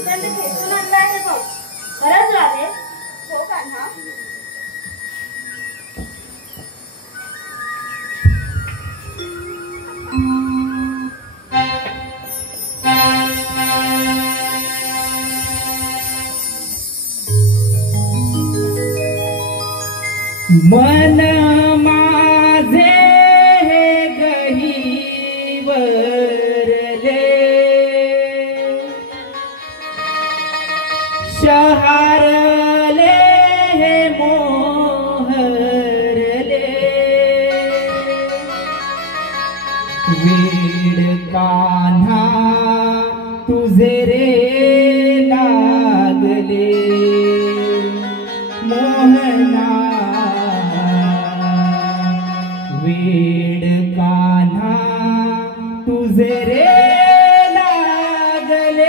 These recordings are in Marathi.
श्रीखंड खेचून आणलं आहे बघ. खरंच राधे? हो कान्हा. मन माझे गहिवरले शहारले मोहरले वीड कान्हा तुझे रे लागले मोहना वीड कान्हा तुझे रे लागले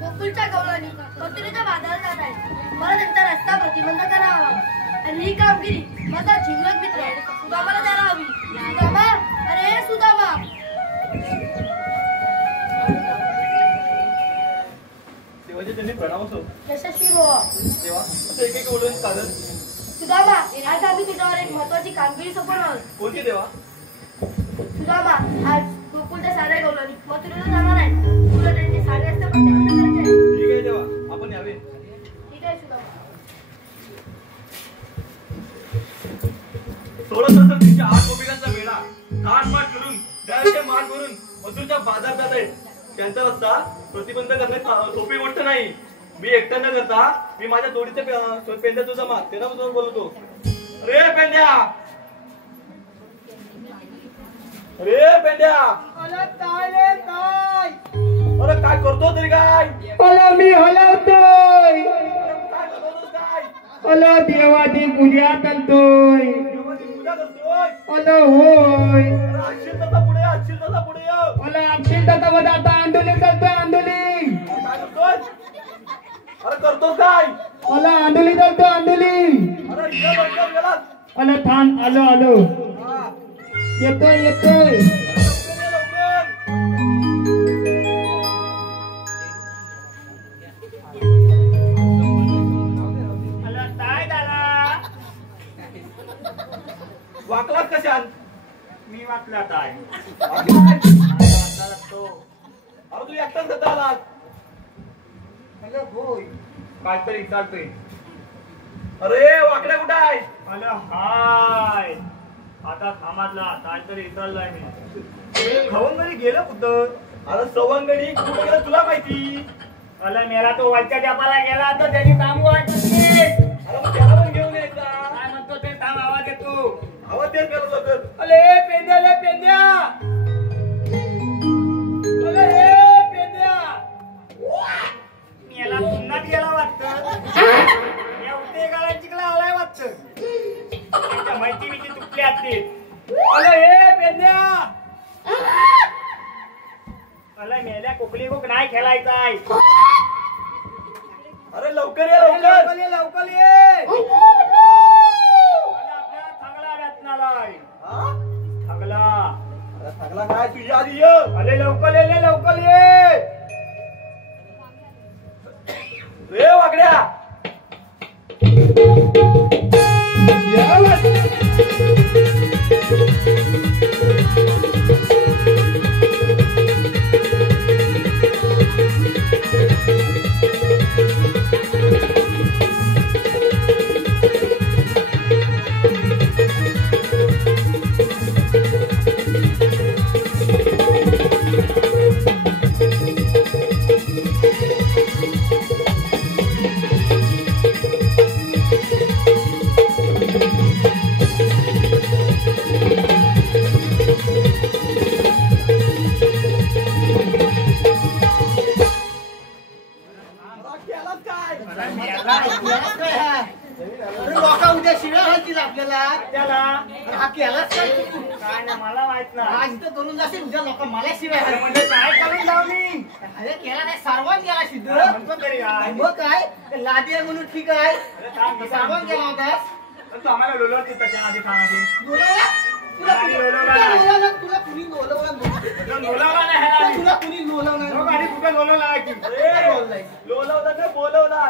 गोकुळच्या गवळणी मथुरेच्या बाजारात जात आहेत. मला त्यांचा रस्ता प्रतिबंध करावा आणि ही कामगिरी माझा जिल्लक मित्र सुदामाला द्यायला हवी. सुदामा, अरे सुदामा. बोलून कारण सुदामा, आज आम्ही तुझ्यावर एक महत्वाची कामगिरी सोपवणार आहोत. कोणती देवा? सुदामा, आज गोकुळच्या साऱ्या गवळणी मथुरेला जाणार आहे. तुला त्यांची सारे असते प्रतिबंध करायचे आहे. ठीक आहे देवा, आपण यावे. ठीक आहे सुदामा. सोळा नंतर तिच्या 8 गोपिकांचा वेळा कानपाट करून त्याचे मान करून मथुरच्या बाजार जात आहेत. त्यांचा रस्ता प्रतिबंध करणे सोपी गोष्ट नाही. मी एकटा न करता मी माझ्या जोडीचे पेंद्या तुझा मार त्यांना बोलतो. रे पेंद्या, रे पेंद्या, अरे काय अरे काय करतो तरी काय? अरे मी हलवतोय. काय करतोस काय? अरे देवाची पूजा करतोय. देवाची पूजा करतोय? अरे होय. अरे असशील तसा पुढे, असशील तसा पुढे ये. अरे अक्षिंता मध्ये आता आंदोलन करतोय. आंदोलन काय करतोय? अरे करतोस काय? अरे आंदोलन करतोय. आंदोलन अरे इकडे लवकर गेलास. अरे थांब. आलो आलो. हा. येतोय येतोय. लवकर ये, लवकर. अरे काय झाला? वाकलास कशात? मी वाचला काय? अरे तू एकटाच करता आलास. होय. काहीतरी चालतोय. अरे वाकड्या कुठं आहे? अरे हाय. आता कामातला काहीतरी विसरलाय मी. खाऊन घरी गेलं कुठं? अरे सवंगडी कुठं गेला तुला माहिती? अरे मेला तो वरच्या जपाला गेला तर त्याची काम वाटत. अरे मग त्याला पण घेऊन यायचा. काय म्हणतो ते थांब. आवाज येतो. आवाज देत गेला लवकर. अरे पेंद्या ले पेंद्या. अरे हे पेंद्या. मेला पुन्हा गेला वाटतं. या उद्योगाला चिकला आलाय वाटतं. त्याच्या माहिती बिची चुकली असतील. अरे हे पेंद्या. अरे मेल्या कोकली कोक नाही खेळायचाय. अरे लवकर ये, लवकर. लवकर ये लवकर ये. आपल्याला चांगला व्यसनालाय. हा? चांगला. अरे सगळा काय तुझी आधी ये. अरे लवकर ये लवकर ये. रे वाकड्या. केलास काय? अरे लोका उद्या शिव्या घालतील आपल्याला. त्याला हा केलाच काय तू? काय नाही मला माहित नाही. आज इथं करून जाशील उद्या लोक मला शिव्या अरे घालतील. म्हणजे काय करून जाऊ मी? अरे केला नाही सारवान केला सिद्ध. अरे म्हणतो तरी काय? मग काय लादी आहे म्हणून ठीक आहे. अरे थांब, सारवान केला होतास. तू आम्हाला लोलवते त्याच्या आधी सांगायची. बोलावला? तुला आणि कुणी- बोलावला. तुला बोलावलं? तुला कुणी बोलावलं? लोलावला नाही ह्याला आधी. तुला कुणी बोलावलं? मग आधी कुठं लोलवला आहे की? अरे लोलवला का बोलवला?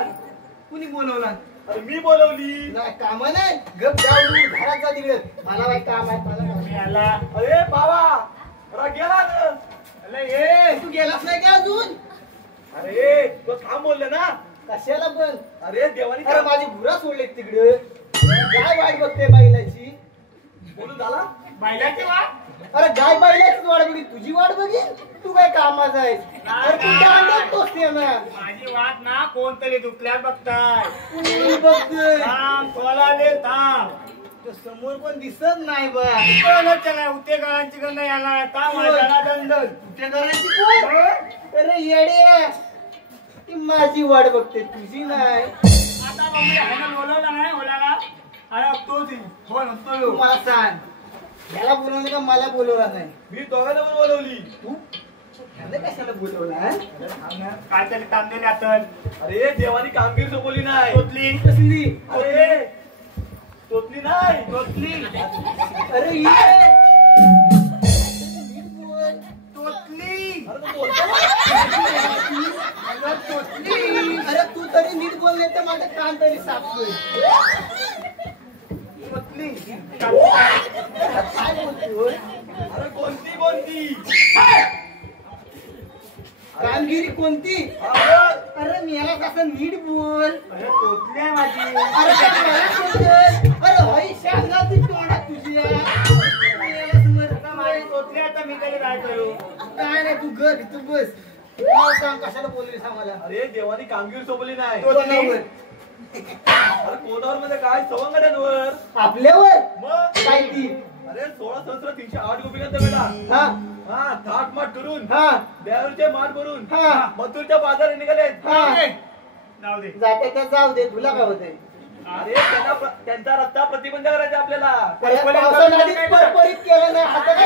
कुणी बोलावलं? अरे मी बोलवली. नाही काम नाही. गप जाऊन घरात जा तिकडे. मला काही काम आहे. मला काम मी आहे. आला. अरे बाबा, अरे गेला ना. अरे ये. तू गेलास नाही का अजून? अरे तो थांब बोलले ना. कशाला पण? अरे देवानी अरे माझी गुरा सोडले तिकडे. काय वाट बघते बैलाची? बोलून झाला. बैलाची वाट? अरे गाय बैलाची वाट बघी. तुझी वाट बघी. तू काय कामाचा आहेस? अरे तू काय बघतोस ते ना? माझी वाट ना कोणतरी दुखल्यात बघताय. तू बघतोय. थांब थोडा वेळ थांब. तो समोर पण दिसत नाही बा. कोणच नाही उद्योगांची गण याला थांब माझ्याला दंडल. तुझ्या घराची कोण? अरे येडे. ती माझी वाट बघते तुझी नाही. आता मम्मी ह्याला बोलवला नाही ओलाला. अरे तोच फोन तू होतो. मला सांग. याला बोलवलं का मला बोलवला नाही? मी दोघांना पण बोलवली. तू याला कशाला बोलवला? काहीतरी तांदूळ आतल. अरे देवानी कामगिरी सोपवली नाही. तोतली. कसली? अरे तोतली नाही. तोतली. अरे ये. तोतली. अरे तू बोलतो ना? अरे तू तरी नीट बोल नाही तर माझं कान तरी साफ कर. कुठली? काय बोलतोय? अरे कोणती कोणती कामगिरी कोणती? अरे अरे मी याला कसं नीट बोल. अरे तोतली आहे माझी. अरे काय मला बोलतोय? अरे होई शांगा ती तोंडात तुझी याला समोर आता माझी तोतली आहे, आता मी तरी काय करू? काय नाही तू घर तू बस. मला सांग कशाला बोललीस आम्हाला? अरे देवानी कामगिरी सोपवली नाही. कोणावर? अरे कोणावर म्हणजे काय सवंगड्यांवर. आपल्यावर मग काय ती? अरे 16,308 गोपिकांचा मेळा. हा हा थाट माट करून हा देवाचे माठ भरून हा मथुरच्या बाजारात निघाले. हा जाऊ दे. जाते तर जाऊ दे तुला काय होतंय? अरे त्यांचा रस्ता प्रतिबंध करायचा आपल्याला. अरे पावसानं आधीच परपरीत केलं नाही हाताला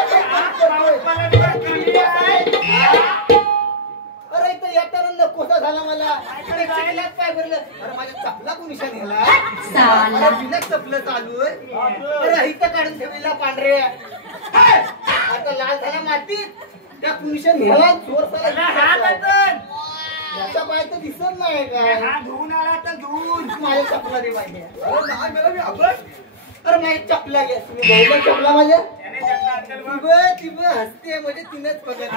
अरे इथं येताना नकोसा झाला मला. इकडे चिखलात काय भरलं? अरे माझ्या चपला कोणी नेला? अरे बिना चपलं चालू आहे. अरे इथं काढून ठेवलेला पांढरे आता लाल झाला मातीत त्या कुणीशा नेला चोर अरे हा बटन. याचा पाय तर दिसत नाही काय. हा धुवून आला तर धुवून. माझ्या चपला दे पाहिजे. अरे नाही मला मी आपण अरे माझी चपला घ्या तुम्ही बघितलं चपला माझ्या त्याने त्यातला अंतर बघ. ती हसते म्हणजे तिनंच बघत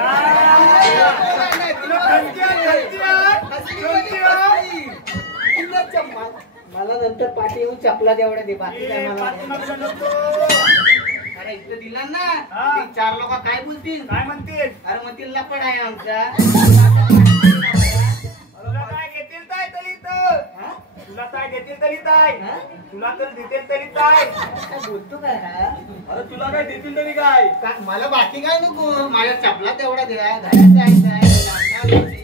मला नंतर पाठी येऊन चपला तेवढ्या दे बाकी काय मला नाही. पाठीमागचं नको. अरे इथं दिला ना हा. ते 4 लोक काय बोलतील? काय म्हणतील? अरे म्हणतील लपड आहे आमचा. तुला काय घेतील ताय तरी तर. हा? तुला काय घेतील तरी ताय. हा? तुला तर देतील तरी ताय. काय बोलतो काय हा? अरे तुला काय देतील तरी काय. काय मला बाकी काय नको माझ्या चपला तेवढा द्या घरात जायचं आहे लांब होती.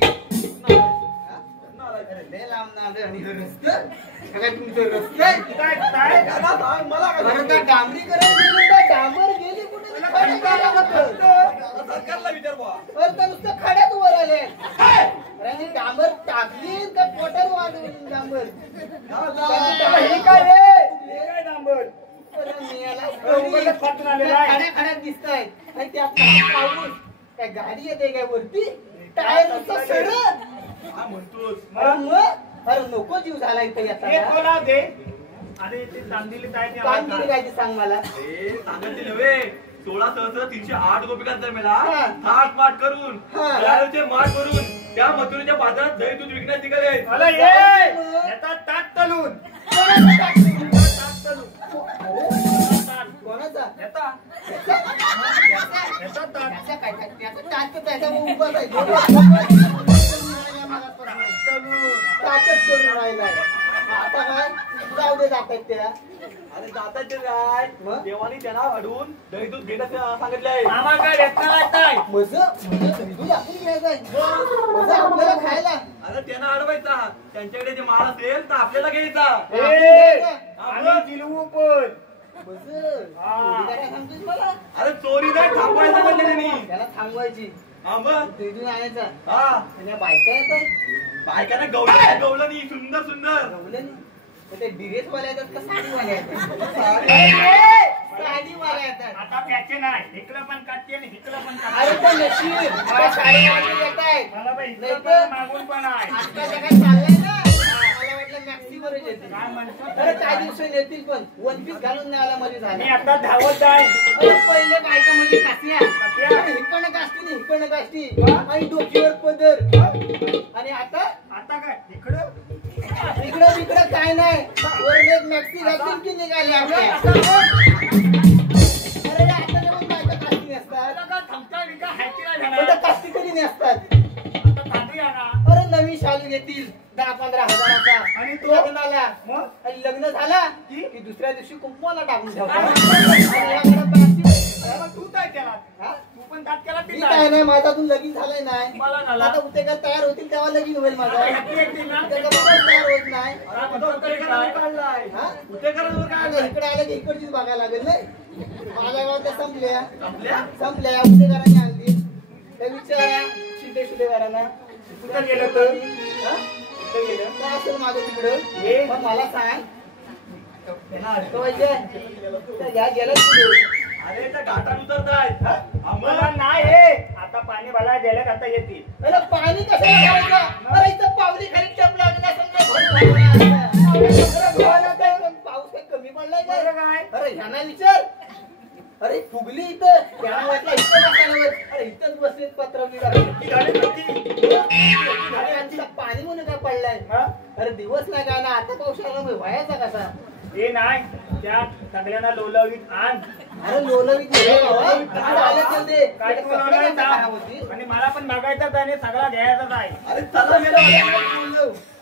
अरे लय लांब नांद आणि हे रस्तं? काय तुमचं रस्तं आहे? काय ताय? त्यांना सांग मला काय अरे सांगू? त्या डांबरी करायची ना, त्या डांबर गेली कुठे? ते खडे काय लागत? आता सरकारला विचार बा. अरे त्या नुसतं खड्यात वर आले. अरे आणि डांबर टाकली का पोटावर वाजवून डांबर? हे काय रे? हे काय डांबर? अरे मी याला डोंगराला फाटून आलेला आहे. खड्यात दिसतायत आणि त्यात पाऊस काय गाडी येते काय वरती टायर नुसतं सडत. काय म्हणतोस. अरे मग अरे नको जीव झाला इथं हे येताना. बोलाव दे. अरे ते चांदीली ताय ते कामगिरी आवाज काय ती सांग मला. ए सांगते नव्हे 16,308 गोपिकांचा मेळा हा. थाट माट करून हा. देवाचे माठ भरून त्या मथुरेच्या बाजारात दही दूध विकण्यात निघाले. मला ये. याचा ताट तलून. कोणाचा टाकली? ताट तलून. कोणाचा? याचा. याचा? याचा ताट. याचा काय काय? त्याचा टाक तर त्याचा उभाच आहे. ताकद करून राहिलाय. आता काय जाऊ दे जातात त्या. अरे जातात ते काय मग? देवानी त्यांना अडवून दही दूध घेण्यास सांगितले आहे. मामा काय येताना ताय. धंदू दाखवून घ्यायचा मजा आपल्याला खायला. अरे त्यांना अडवायचा. त्यांच्याकडे जे माल असेल तर आपल्याला घ्यायचा. ए, आम्ही जिलवू पण. काय सांगतोस मला? अरे चोरी नाही थांबवायचं म्हणले त्यांनी. त्याला थांबवायची हा मग. तिथून आणायचा हा आणि बायका येतात बायकांना गवलं गवलं नाही सुंदर सुंदर. गवलं नाही. तर ते डिरेसवाले येतात का साडीवाले येतात? साडी. साडीवाले येतात. आता प्याचे नाही. इकडं पण काटते आणि इकडं पण अरे काटते. पण नशीब त्या साडीवाले येत आहेत. मला बाई इकडं पण मागून पण आहे. आजकाल जगात चाललंय ना मला वाटलं मॅक्सीवरच येते. काय म्हणतो? अरे काही दिवसांनी येतील पण वन पीस घालून न्यायला मध्ये मी झाला. आता धावत आहे. अरे पहिले बायका म्हणजे कास्या कास्या. हिकडनं काष्टी नाही हिकडनं काष्टी आणि डोकीवर पदर. आणि आता आता काय इकडं इकडं तिकडं काय नाही वरून एक मॅक्सी घालून की निघाले आपल्या. अरे आता पण बायका काष्टी नसतात. आता काय थांबता विका हायची नाही पण झाला. त्या काष्टी कधी नसतात. आता थांबी आहे ना. अरे नवीन शालू घेतील 10-15 हजाराचा आणि तो? लग्नाला मग आणि लग्न झाला की? की दुसऱ्या दिवशी कुंकवाला टाकून ठेवतात. आणि या घरात काष्टी. मग तू काय केला? हा? तू पण दात केला मी पिता. काय नाही माझा अजून लगीन झालंय नाही. मला झाला. आता उद्या तयार होतील तेव्हा लगीन होईल माझा. आता ह्याची येतील ना? त्याचा बाबा तयार होत नाही. अरे म्हणतो तरी काय? काढलाय. हा? उद्योगकारांवर काय आता इकडे आलं की इकडचीच बघायला लागेल नाही. माझ्या गावात त्या संपल्या आपल्या उद्योगारांनी आणली त्या विचारा शिंदेवारांना कुठं गेलं तर? हा? कुठं गेलं? काय असेल माझं तिकडं हे? मग मला सांग त्यांना अडकवायचं तर या गेलं तिकडे. अरे त्या घाटात उतरतायत. मला आम्हाला नाही हे. आता पाणी भरायला गेलं का आता येतील. अरे पाणी कशाला घालायचं? अरे इथं पावली खाली चपला समजा बसली इथं त्याला वाटलं इथं बसायला अरे इथंच बसलेत पत्र पाणी म्हणून काय पडलाय अरे दिवस नाही काय ना आता पावसाळा व्हायचा कसा हे नाही त्या सगळ्यांना लोलवीत आण अरे लोलवीत आणि मला पण मागायचाच आणि सगळा घ्यायचाच आहे. अरे चला मेला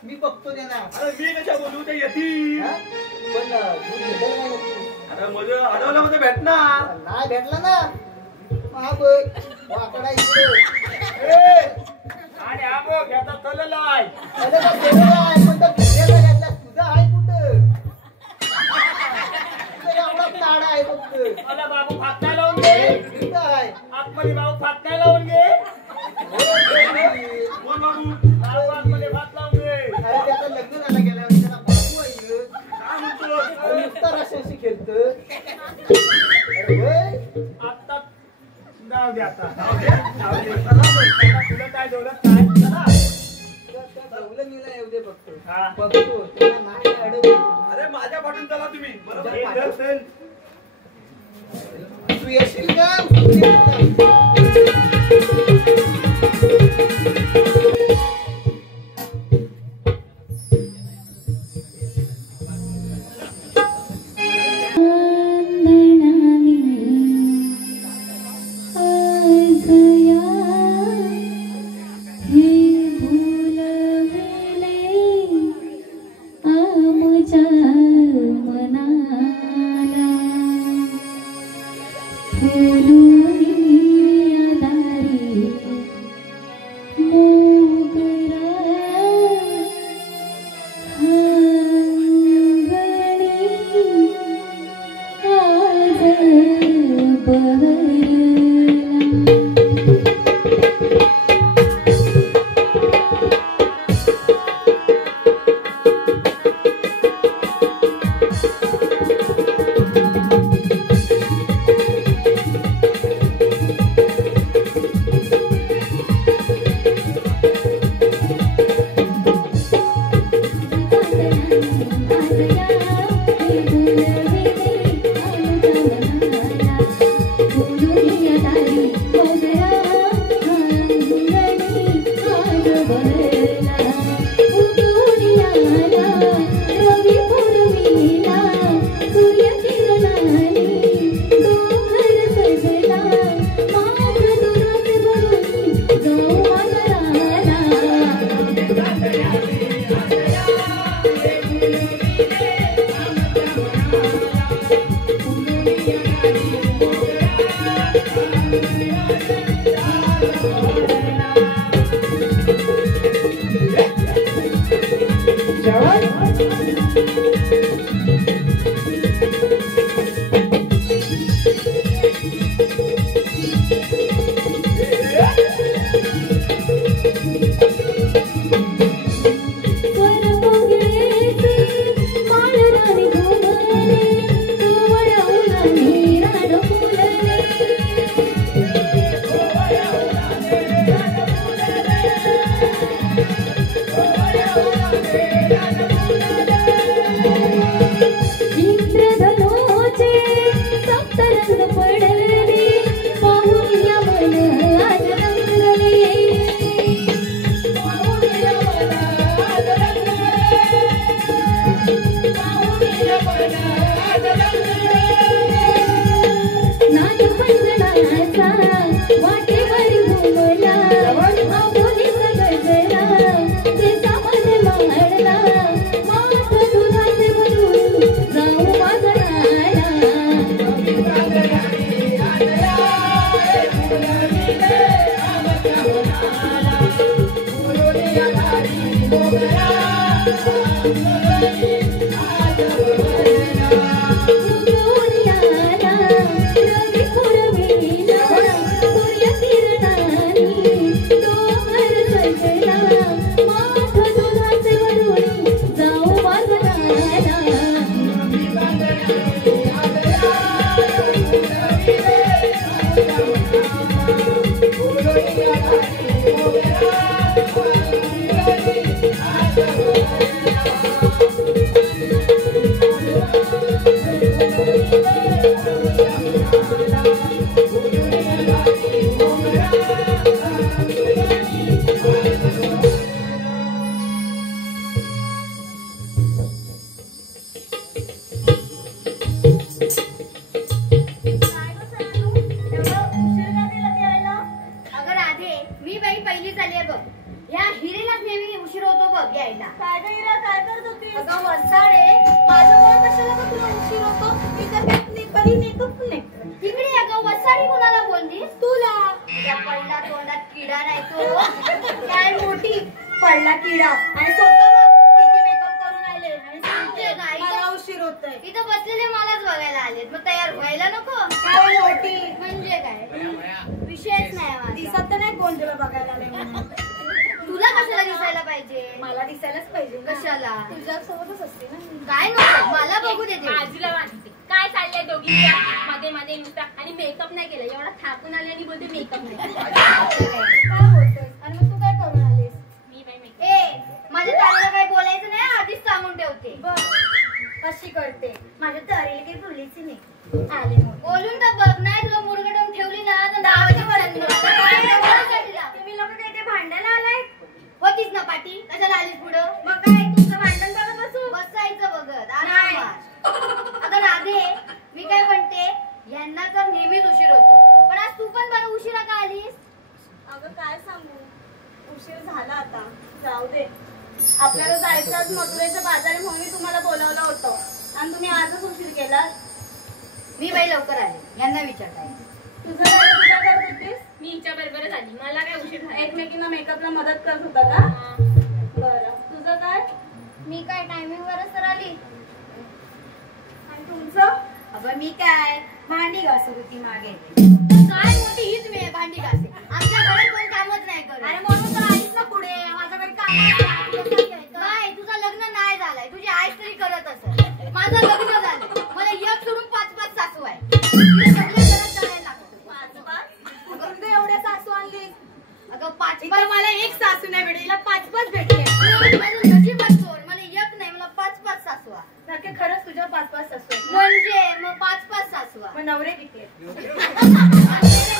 मी बघतो त्यांना अरे मी कशा बोलू ते येतील पण अरे म्हणजे अडवल्यामध्ये भेटणार नाही भेटला ना हा बघ वाकडा इकडे आणि हा बघ याचा कलर आहे. अरे का गेलेला आहे पण तो भिजलेला घातला तुझा आहे कुठं एवढा ताडा आहे फक्त मला बाबू फाटका लावून घे. कुठं आहे आतमध्ये बाबू फाटका लावून घे. कोण बाबू बाबू आतमध्ये फाट लावून घे. अरे त्याचं लग्न झालं गेल्यावर त्याला बापू आहे काय म्हणतो अरे नुसता रशाशी खेळत अरे होय आता जाऊ दे आता चला तुला काय जवळत काय जाऊलं नेलं येऊ दे फक्त हा. बघतो त्याला नाही अडवलं अरे माझ्या पाठून चला तुम्ही बरोबर हे जर चल. तू येशील का अगं वसाडे, माझ्यामुळे कशाला का तुला उशीर होतो? मी तर कधी मेकअप नाही करत. तिकडे अगं वसाडी कोणाला बोललीस? तुला त्या पडला तोंडात किडा नाही तो. काय मोठी पडला किडा आणि स्वतः बघ किती मेकअप करून आले आणि सांगते नाही, मला उशीर होतोय. इथं बसलेले मलाच बघायला आलेत, मग तयार व्हायला नको? काय मोठी म्हणजे काय विषयच नाही माझा. दिसत तर नाही कोण तुला बघायला आलंय म्हणून. तुला कशाला दिसायला पाहिजे? मला दिसायलाच पाहिजे ना. कशाला? तुझ्या सोबतच असते ना. काय नको मला बघू देते. बाजूला वाटते काय चाललंय दोघींच्या मध्ये मध्ये नुसता आणि मेकअप नाही केला एवढा थापून आले आणि बोलते मेकअप नाही केला. काय बोलतोय? आणि मग तू काय करून आलीस? मी बाई मेकअप ए माझ्या तारेला काही बोलायचं नाही, आधीच सांगून ठेवते. बघ कशी करते. माझ्या तारीला काही बोलायची नाही. आले मग बोलून तर बघ, नाही तुला मुरगटवून ठेवली ना तर नावाची वरती. तुम्ही लोक काय ते भांडायला आलाय? होतीच ना पाठी, कशाला आलीस पुढं? मग काय तुमचं भांडण बघत बसू? बसायचं बघत नाही. अगं राधे, मी काय म्हणते, यांना तर नेहमीच उशीर होतो, पण आज तू पण बरं उशिरा का आलीस? अगं काय सांगू, उशीर झाला आता. जाऊ दे, आपल्याला जायचं आज मथुरेच्या बाजारी म्हणून मी तुम्हाला बोलवलं होतं आणि तुम्ही आजच उशीर केला. मी बाई लवकर आले, यांना विचारताय. तुझं काय तुझा करत होतीस? मी हिच्या बरोबरच आली मला काय उशीर झाला. एकमेकींना मेकअपला मदत करत होता का? बरं, तुझं काय? मी काय टायमिंग वरच तर आली. आणि तुमचं? अगं मी काय भांडी घासत होती मागे. काय मोठी हीच मी आहे, भांडी घासे. आमच्या घरात कोण कामच नाही करत. अरे म्हणून तर आलीस ना पुढे. माझ्या घरी काम बाय तुझं लग्न नाही झालंय, तुझी आई तरी करत असेल. माझं लग्न झालंय, मला एक सोडून 5-5 सासू आहे. तिला सगळं करत जायला लागतं. कोणते एवढ्या सासू आणलीस? अगं 5-5 इथं मला एक सासू नाही भेटली, हिला 5-5 भेटले. माझं नशीबच सोड, मला एक नाही, मला 5-5 सासू आहे. नक्की खरंच तुझ्या 5-5 सासू आहेत? म्हणजे मग 5-5 सासू आहे. मग नवरे किती आहेत? मेरे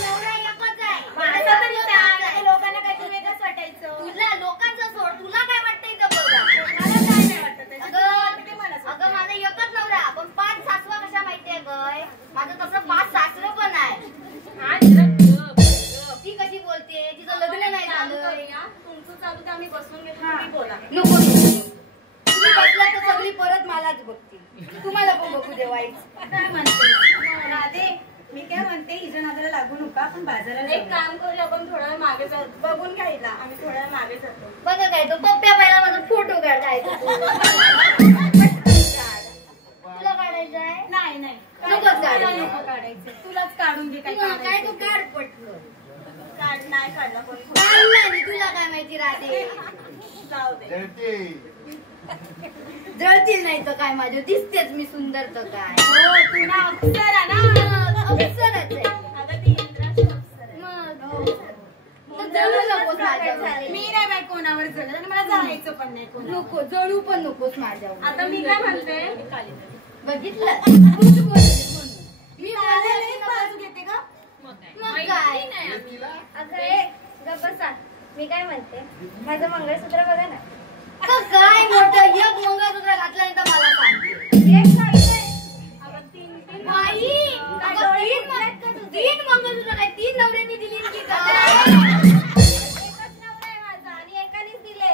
नवरा एकच आहे. माझं तरी सांग, आता लोकांना काहीतरी वेगळंच वाटायचं. तुला लोकांचं सोड, तुला काय वाटतंय इथं बघा. मला काय नाही वाटत त्याच्यात. अगं ते मला सांग. अगं माझा एकच नवरा, पण 5 सासवा कशा माहितीये गय? माझं तसं 5 सासरं पण आहे. हा जरा गप, गप. ती कशी बोलते, तिचं लग्न नाही काम झालं. करूया. तुमचं चालू ते आम्ही बसून घेतो, तुम्ही बोला. नको तुम्ही बसला तर सगळी परत मलाच बघते. तुम्हाला पण बघू दे वाईट. काय म्हणते राधे, मी काय म्हणते हिच्या नादाला लागू नका. आपण बाजाराला एक काम करूया, आपण थोडा वेळ मागे जाऊ. बघून घ्यायला आम्ही थोड्या वेळ मागे जातो. बघा काय तो पप्प्या पहिला माझा फोटो काढायचा. तुला काढायचा आहे? नाही नाही नकोच काढायचं. नको काढायचं. तुलाच काढून घे. काय काय काढायचं तू ते. काढ पटकन. काढ नाही काढला कोणी. काढला नाही, तुला काय माहिती राहते. जाऊ दे. जळतील नाही तर काय, माझ्या दिसतेच मी सुंदर तर काय. हो तू ना अप्सरा ना. अप्सराच आहे. अगं ती इंद्राची अप्सरा आहे. मग तर जळू नकोस माझ्यावर. मी नाही बाई कोणावर जळत आणि मला जायचं पण नाही कोण. नको जळू पण नकोस माझ्यावर. आता मी काय म्हणते, बघितलं तूच बोलली म्हणून. मी माझ्या एक बाजू घेते का? मग काय? मग माहिती काय? नाही आम्ही. अगं ए, गप्प बसा. मी काय म्हणते, माझं मंगळसूत्र बघा ना. तर काय मोठं एक मंगळसूत्र घातल्यानंतर मला सांगते. एक घालतोय. अगं तीन बाई, अगं तीन मंगळसूत्र काय 3 नवऱ्यांनी दिली की काय? एकच नवरा आहे माझा आणि एकानेच दिले.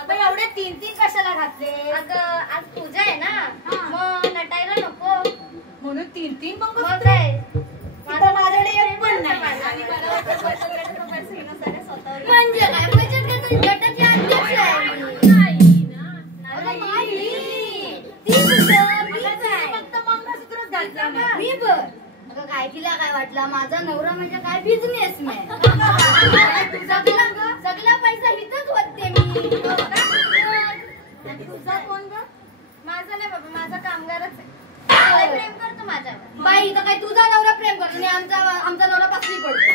अगं एवढे 3 कशाला घातले? अगं आज पूजा आहे ना, मग नटायला नको. म्हणून 3 मग काय? आता माझ्याकडे एक पण नाही. आणि मला वाटतं बचत गटाचं पैसे घेण्यासाठी स्वतःवर म्हणजे काय बचत गटाची अध्यक्ष आहे मी. नाही ना. अगं बाई, ती कुठं? मी काय? फक्त मंगळसूत्रच घातलं ना. मी बघ. अगं काय तिला काय वाटलं, माझा नवरा म्हणजे काय बिझनेसमॅन. सगळा पैसा हिथंच होते मी. आणि तुझा कोण ग? माझा नाही बाबा, माझा कामगारच आहे. काय प्रेम करतो माझ्यावर. बाई तर काय तुझा नवरा प्रेम करतो आणि आमचा नवरा पसली पडतो.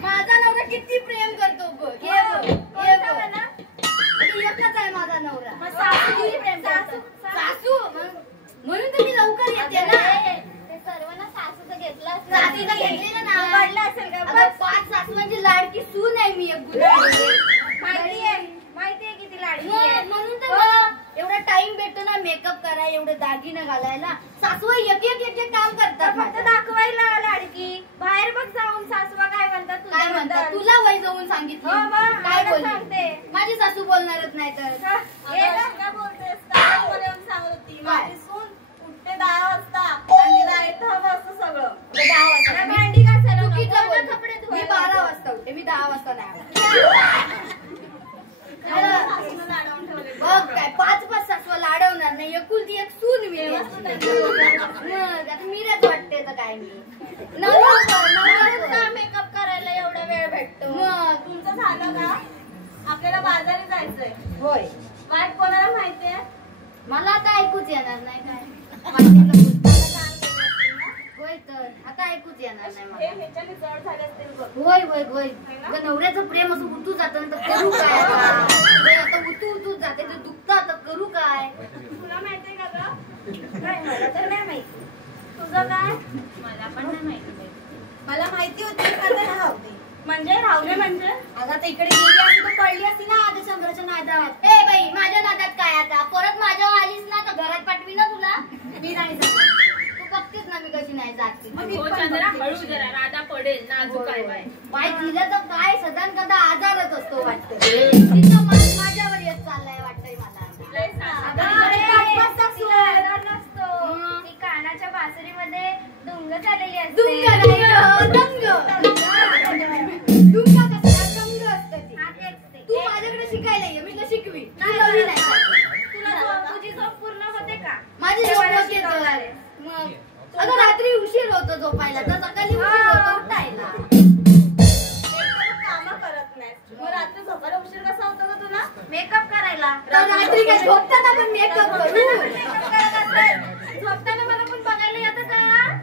माझा नवरा किती प्रेम करतो बघ. हे बघ, हे बघ. आणि एकच आहे माझा नवरा. मग सासू किती प्रेम करतो? सासू म्हणून तर मी लवकर येते ना. ते सर्वांना सासूचं घेतलं असेल. सासूचं घेतलेलं ना. पडलं असेल का? अगं 5 सासूंची लाडकी सून आहे मी एक गुलाबी. माहितीये किती लाडकी मग आहे. म्हणून तर मग एवढा टाइम भेटतो ना मेकअप करा, एवढे दागिने घालायला. सासू एक एक काम करतात. फक्त माझ्या. दाखवायला लाडकी. बाहेर बघ जाऊन सासूबा काय म्हणतात काय म्हणतात तुला वय जाऊन सांगितलं हो, मग काय मला बोलली सांगते. माझी सासू बोलणार काय मी नवरा मेकअप करायला एवढा वेळ भेटतो. मग तुमचं झालं का? आपल्याला बाजारात जायचंय. होय, वाट कोणाला माहितीये? मला आता ऐकूच येणार नाही काय. होय तर आता ऐकूच येणार नाही मला. ह्याच्याने जड झाले असतील बघ. होय होय होय. नवऱ्याचं प्रेम असं उतू जातं तर करू काय आता उतू जाते ते दुखतं आता करू काय. तुला माहितीये का ग? नाही मला तर नाही माहिती. तुझं काय? मला पण नाही माहिती. मला माहिती होती का तर राहते. म्हणजे राहुले म्हणजे अगं आता इकडे गेली असती तर पडली असती ना आधी शंभराच्या नादात. ए बाई माझ्या नादात काय आता परत माझ्या आलीस ना तर घरात पाठवी ना तुला. मी नाही जात. तू बघतेस ना मी कशी नाही जात. हो चंद्रा हळू जरा राधा पडेल नाजूक आहे बाय. बाई तिला तर काय सदान कदा आजारच असतो वाटतं. तिचं मन माझ्यावर येत चाललंय वाटतंय मला. ती कानाच्या बासरीमध्ये दुंग झालेली असते. दुंग नाही गं, दंग. दुंग कसं दंग असतं ती. तू माझ्याकडे शिकायला ये मी तुला शिकवी. तुझी झोप पूर्ण होते का? माझी झोप होते तर. मग अगं रात्री उशीर होतो झोपायला तर सकाळी उशीर होतो उठायला. कामं करत नाही. मग रात्री झोपायला उशीर कसा होतो ग तुला? मेकअप करायला. तर रात्री काय झोपताना पण मेकअप करू. झोपताना मला पण बघायला येतं का?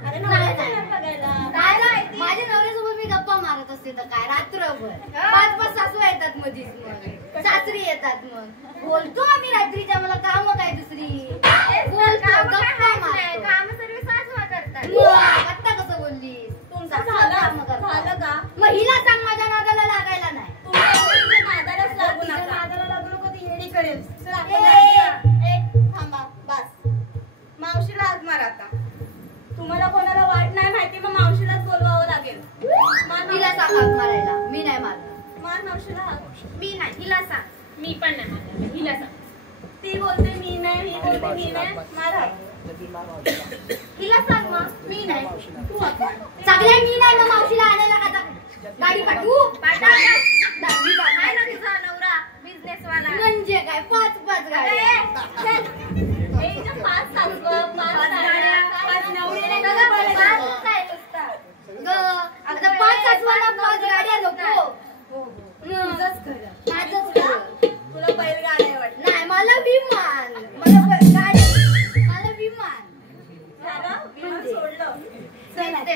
अरे नाही, नाही नाही. बघायला. काय नाही, माझ्या नवऱ्यासोबत मी गप्पा मारत असते तर काय रात्रभर. 5-5 सासू येतात मधीच मग सासरी येतात मग बोलतो आम्ही रात्रीच्या. मला काम काय दुसरी बोलतो गप्पा मारतो. काम सर्व सासवा करतात. मग आता कसं बोललीस? तुमचं सासू झालं कामं करतात. झालं का? मग हिला सांग माझ्या नादाला लागायला नाही. तुम्ही नादालाच लागू तिच्या नका. नादाला लागलो कधी येडी करेल. चल आपण ए, जाऊया. थांबा बस. मावशीला हाक मार आता. तुम्हाला कोणाला वाट नाही माहिती मग मावशीलाच बोलवावं लागेल. मार तिला सांग हाक मारायला. मी नाही मारणार. मार मावशीला हाक. मी नाही हिला सांग. मी पण नाही म्हणणार. हिला सांग. ती बोलते मी नाही, ही बोलते मी नाही. मार हाक. हिला सांग मग. मी नाही. तू हाक मार. सगळ्या मी नाही मग मावशीला आणायला का आता? गाडी पाठवू? दहावी काय ना पाठव. तुझा नवरा बिझनेस वाला. म्हणजे काय 5-5 गाड्या. ए, इथं 5 सासू, 5 गाड्या, 5 नवरे नाही सगळं का? बरं झालं. काय नुसता? आता 5 सासवांना 5 गाड्या नको. तुझंच खरं. माझंच खरं. तुला बैलगाड्या वाटत. नाही मला विमान. गाडी मला विमान. झालं? विमान सोडलं. चल आता.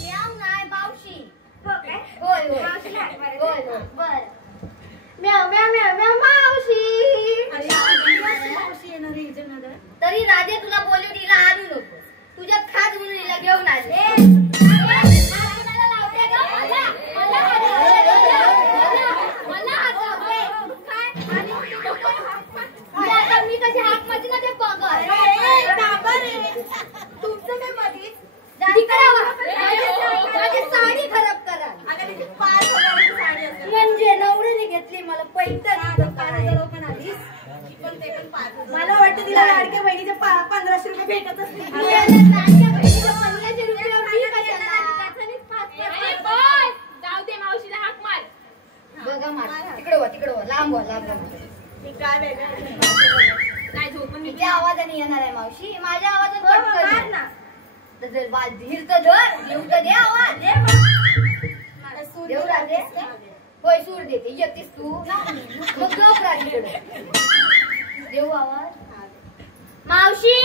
म्याव नाही मावशी. होय होय होय होय बरं. म्याव म्याव म्याव म्याव मावशी. अरे, मावशी येणार आहे हिच्या नादात. तरी राधे तुला बोलू तिला आणू नको. तुझ्या खास मुलीला घेऊन आले. मी कशी हाक माझी ना ते बघ. तुमचं काय मधीच माझी साडी खराब करा. अगं, तिची 5,000 साडी असेल. म्हणजे नवरीने घेतली मला पैठणी पण आलीस. पण ते पण 5,000. मला वाटतं तिला लाडक्या बहिणीचे 1500 रुपये भेटत असतील. लाडक्या बहिणीचे 1500 रुपये मी कशाला? जाऊ दे मावशीला हाक मार. बघा मार तिकडे हो लांब हो लांब हो. मी काय वेगळं काय झोपून मी तिच्या आवाजाने येणार आहे मावशी. माझ्या आवाजात मार पटकन ना. धीर तर धर. देऊ तर दे आवाज. देऊ राधे. होय सूर देते. येतीस तू मग गप राधीकडे. देऊ आवाज. मावशी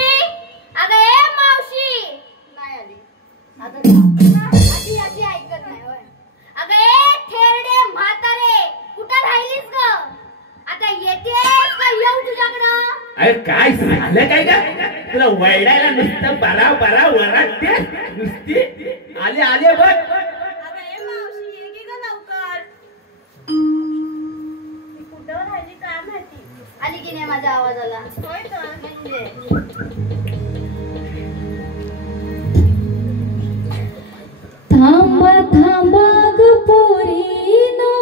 अगं ए मावशी. नाही आली आता. आधी आधी ऐकत नाही होय. अगं ए थेरडे म्हातारे कुठं राहिलीस ग? आता येतेस का येऊ तुझ्याकडं? अरे काय झालं काय का तुला वैडायला नुसतं बारा बारा वराडते नुसती. आले आले बघ. अगं ए मावशी ये की ग लवकर. मी कुठं राहिली काय माहिती. आली की नाही माझ्या आवाजाला? होय तर. म्हणजे थांबा थांबा ग पोरीनो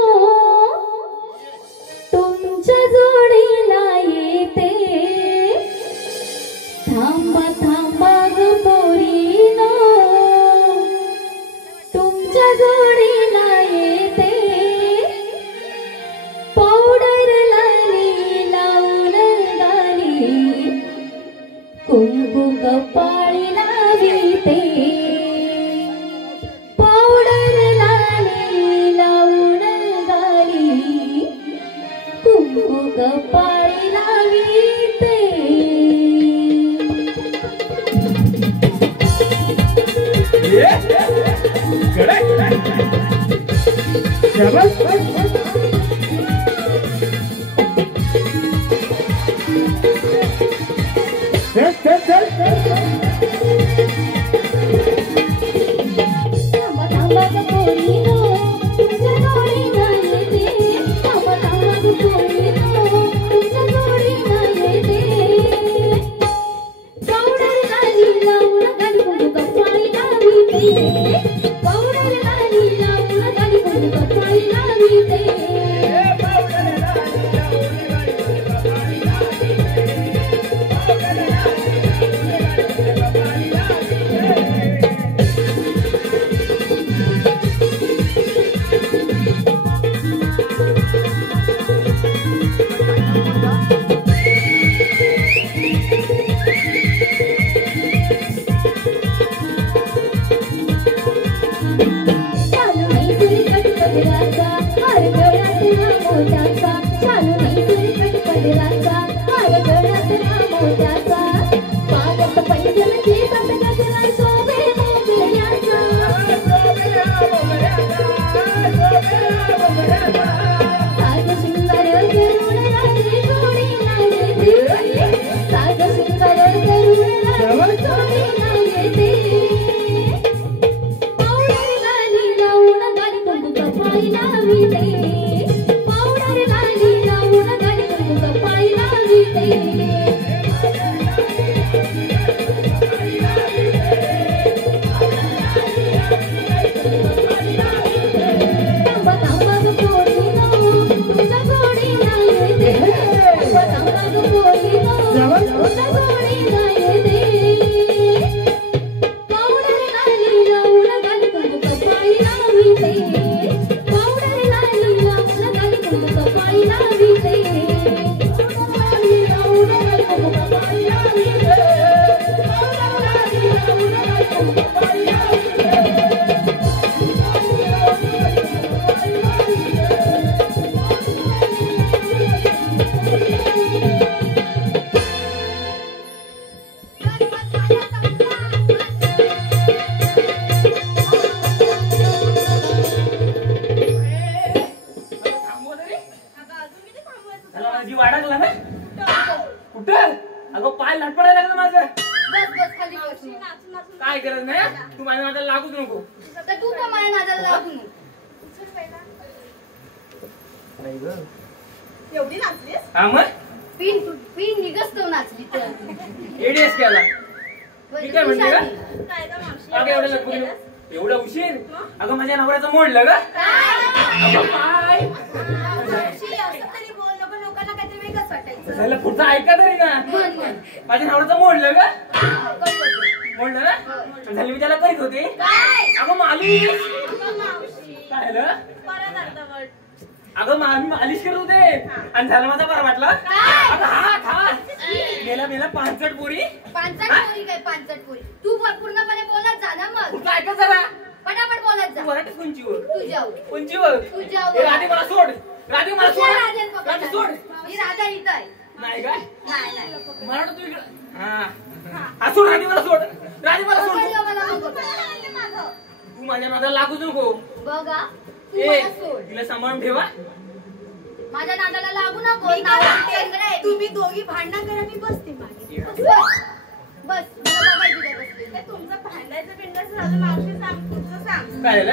तुमच्या जोडीला येते. थांबा थांबा ग पोरीनो तुमच्या जोडीला येते. पावडर लावून कुंकू कपाळी लाविते पावडर लाली लावून गाली कुंकू कपाळी लाविते थांबा थांबा ग पोरीनो तुझ्या जोडीला येते थांबा थांबा ग पोरीनो तुझ्या जोडीला येते पावडर लाली लावून गाली कुंकू कपाळी लाविते पावडर लाली लावून गाली कुंकू कपाळी लाविते चालू नाही सुरकट पदराचा हार गळ्यात ना मोत्याचा चालू नाही सुरकट पदराचा हार गळ्यात ना मोत्याचा पागत पैजण केसात गजरा शोभे मोगऱ्याचा साग सुंदर करुण रात्री जोडीला येते साग सुंदर करुण रात्री जोडीला येते पावडर लाली लावून गाली कुंकू कपाळी लाविते पावडर लाली लावून गाली कुंकू कपाळी लाविते थांबा थांबा ग पोरीनो तुझ्या जोडीला येते थांबा थांबा ग पोरीनो तुझ्या जोडीला येते पावडर लाली लावून गाली कुंकू कपाळी लाविते पावडर लाली लावून गाली कुंकू कपाळी लाविते लाली लावून गाली कुंकू कपाळी लाविते पावडर लाली लावून गाली कुंकू कपाळी लाविते जी वाढायला ना कुठं अगं पाय लटपडायला लागलं माझं बस बस खाली बस नाचून नाचून काय करत नाही तू माझ्या नादाला लागूच नको तर तू पण माझ्या नादाला लागू नको. नाही ग एवढी नाचलीस हा मग पिन निघसतो नाचली तर एडीएस केला बस, ठीक आहे तू म्हणजे का शांती. काय ग मावशी अगं एवढं लटकून केलंस? एवढा उशीर अगं माझ्या नवऱ्याचं मोडलं ग अगं पाय मावशी असं तरी बोल नको लोकांना काहीतरी वेगळंच वाटायचं झालं पुढचं ऐका तरी ना म्हण, म्हण. माझ्या नवऱ्याचं मोडलं ग कळलं. मोडलं ना झालं मी त्याला करीत होते काय अगं मालिश अगं मावशी काय झालं परत अर्धवट अगं मी मालिश करत होते आणि झालं माझा बरं वाटला अगं हा मेला पांचट पोरी पांचट पोरी काय पांचट पोरी तू पूर्णपणे बोलत जा ना मग पुढचं ऐकत जरा पटापट बोलत जा मराठी कोणचीवर तुझ्यावर कोणचीवर तुझ्यावर. ए, राधे मला सोड राधे मला तुझ्या सोड राधेन पकडा. राधे सोड ही राधा इथं आहे नाही काय नाही नाही मराठा तू इकडं हा सोड राधे मला सोड राधे मला सोड पकडलं मला मग पकड. तू माझ्या नादाला लागूच नको बघा तू ए मला सोड तिला सांभाळून ठेवा माझ्या नादाला लागू नको मी काय नादाला म्हणते, चंद्र आहे. तुम्ही दोघी भांडण करा मी बसते मागे बस बस मला बघायची काय बसली. ते तुमचं भांडायचं बिंडायचं झालं मावशी सांग तुझं सांग काय झालं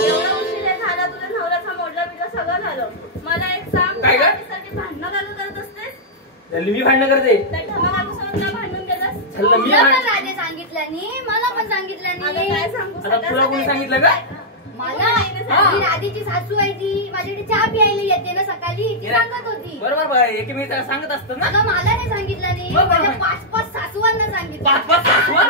एवढा उशीर झाला तुझ्या नवऱ्याचा मोडला बिडला सगळं झालं मला एक सांग काय गं? सारखी भांडणं घालून करत असतेस झाली मी भांडण करते त्या ठमा माणूस भांडून देतात झालं मी तुला पण भांड- राधे सांगितल्यानी मला पण आता सांगितल्यानी काय सांगू आता तुला कोणी सांगितलं का मला हा. ही राधेची सासू आहे ती माझ्याकडे चहा प्यायला येते ना सकाळी ती सांगत होती बरोबर एकमेकाला सांगत असतं ना अगं मला नाही सांगितलं नाही बरोबर. माझ्या 5-5 सासूवांना सांगितलं पाच पाच सासवा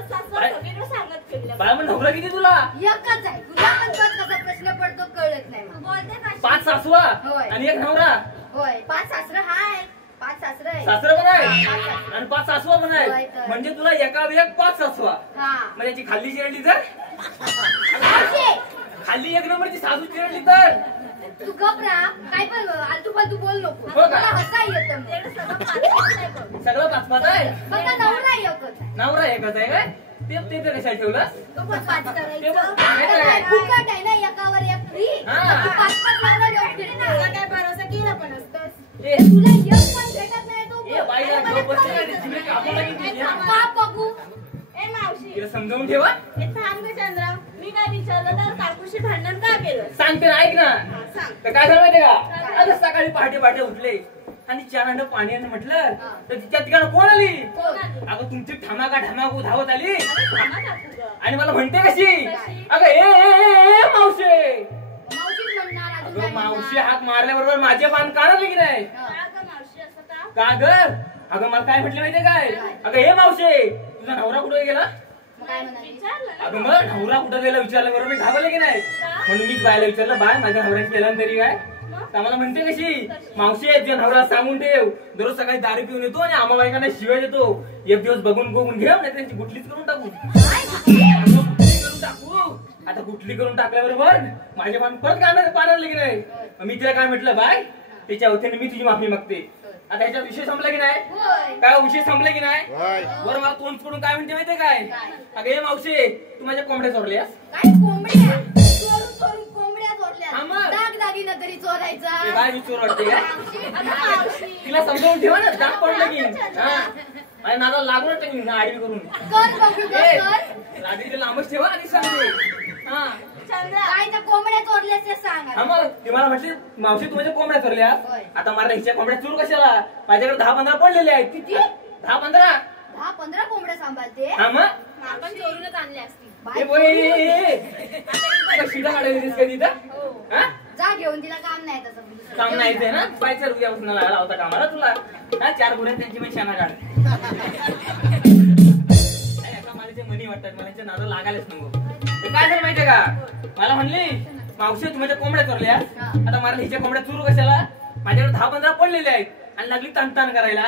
सासवा सगळीकडे सांगत फिरल्या बाळा मग नवरा किती तुला एकच आहे तुला पण कसा प्रश्न पडतो कळत नाही मला. बोलते का पाच सासवा होय. आणि एक नवरा होय 5 सासरं हाय 5 सासरं आहे. सासरा पण आहे सासरा. आणि 5 सासवा पण होय आहे. तर. म्हणजे तुला एका वेळेक 5 सासवा. हा. मग याची खाल्ली चिरडली तर मावशी, खाल्ली 1 नंबरची सासू चिरडली तर तू गप राहा. काय पण आलतू फालतू बोल नको. हो का? मला हसा येतं मग. सगळं 5-5 आहे. फक्त नवरा एकच आहे. नवरा एकच आहे काय? ते तर कशाला ठेवलं? तो पण पाच ते करायचं. पण आता काय फुकट आहे ना, एकावर एक फ्री. हा. तू 5-5 नवरा घेऊन फिरते. मला काय भरोसा केला पण असतोस. ए, तुला एक पण भेटत नाही तो ए, बाईला अरे मला गप्प बसते करायचं. का? जिकडे कापून लागेल तुझी, हा? का बघू? ए मावशी तिला समजावून ठेवा. हे थांब ग चंद्रा. मी काय विचारलं तर काकूशी भांडण का केलं? सांगते ना, ऐक ना. हा, सांग. तर काय झालं माहितीये का? आता सकाळी पहाटे उठले आणि 4 अंड पाणी आणि म्हटलं तर तिच्या ठिकाणी कोण आली? कोण? अगं तुमची ढमाका धावत आली थांबा काकू ग. आणि मला म्हणते कशी? अगं ए मावशे. मावशीच म्हणणार, अजून अगं काय मावशी म्हणणार? हाक मारल्याबरोबर माझे पान काढले की नाही? हा. का ग मावशी असं का? का ग? अगं मला काय म्हटलं माहितीये काय? अगं हे मावशे, तुझा नवरा कुठे गेला? मग काय म्हणाली? विचारलं ना. अगं मग नवरा कुठं गेला विचारलं बरोबर मी घाबरले की नाही? म्हणून मीच बायला विचारलं, बाय माझ्या नवऱ्याने केलं तरी काय? तर आम्हाला म्हणते कशी? मावशी तुझ्या नवऱ्याला सांगून ठेव, दररोज सकाळी दारू पिऊन येतो आणि आम्हा बायकांना शिवाय देतो. एक दिवस बघून घेऊ, नाही त्यांची गुटलीच करून टाकू. आता गुटली करून टाकल्याबरोबर माझे पान परत पाण्याला की नाही? मी तिला काय म्हटलं, बाय त्याच्या वतीने मी तुझी माफी मागते. आता ह्याचा विषय संपला की नाही? होय. काय विषय संपला की नाही? वर मला तोंड सोडून काय म्हणते माहितीये काय? अगं हे मावशी, तू माझ्या कोंबड्या चोरल्यास. काय कोंबड्या? चोरून कोंबड्या चोरल्या. हा मग. दागदागिना तरी चोरायचा. ते काय विचार वाटते काय? अगं मावशी. तिला समजावून ठेवा ना, दाग पडलं की हा आणि नादा लागून टाकली ना आडवी करून. कर बघू ग, कर. लादीचे लांबच ठेवा आणि सांगते. हा चंद्रा काय त्या कोंबड्या चोरल्यास ते सांग हा आता. मग ती मला म्हटली, मावशी तू माझ्या कोंबड्या चोरल्या. होय. आता मला हिच्या कोंबड्या चोर कशाला? माझ्याकडे 10-15 पडलेले आहेत. किती? 10-15. 10-15 कोंबड्या सांभाळते. हा मग आपण चोरूनच आणले असतील. ए बाई, शिटा काढायला दिसते का तिथं? हा? जा घेऊन, तिला काम नाही तसं. काम नाही ते ना, पायचं उद्यापासून लावता कामाला तुला. हा 4 गुन्हे त्यांची मी शाना काढ. एका मालीचे मनी वाटतात, मला यांच्या नादाला लागायलाच नको. तर काय झालं माहितीये का? मला म्हणली, मावशी तू माझ्या कोंबड्या चोरल्या. आता मला हिच्या कोंबड्या चोरू कशाला? माझ्याकडे 10-15 पडलेले आहेत आणि लागली तणताण करायला.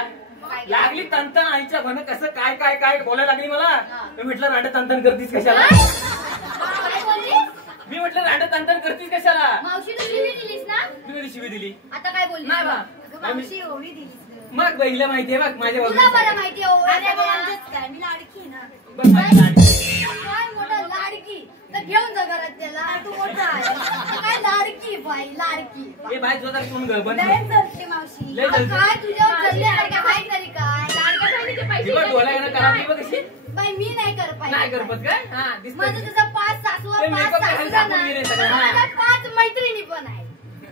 लागली तणताण आईच्या म्हणे कसं काय काय काय बोलायला लागली मला. मी म्हटलं रांडा तणताण करतीस कशाला? काय बोललीस? मी म्हटलं रांडा तणताण करतीस कशाला? मावशी तू शिवी दिलीस ना? तू कधी शिवी दिली? आता काय बोलली? नाही बा. मावशी ओवी दिलीस ग. मग बहिला माहितीये बघ माझ्या तुला बरं माहितीये ओव्या अरे सगळ्या. आमच्यात काय मी लाडकी आहे ना. बघ माझी लाडकी. काय मोठं लाडकी तर घेऊन जा घरात त्याला. तू मोठा आहे. काय लाडकी बाई, लाडकी. ए बाय तुझा तोंड ग बंद लय जळते मावशी. लय जळते. काय तुझ्यावर जल्ल्यासारखं आहे तरी काय? लाडक्या बहिणीचे पैसे ही बघ घ्यायचे डोळ्यानं नाही. करावी बघ कशी. बाई मी नाही कर नाही पाहिजे. करपत काय? हा माझं दिसत. जसं 5 सासू ते 5 makeup घालून सासरा टाकून गेले सगळे, हा. ना 5 मैत्रिणी पण आहे.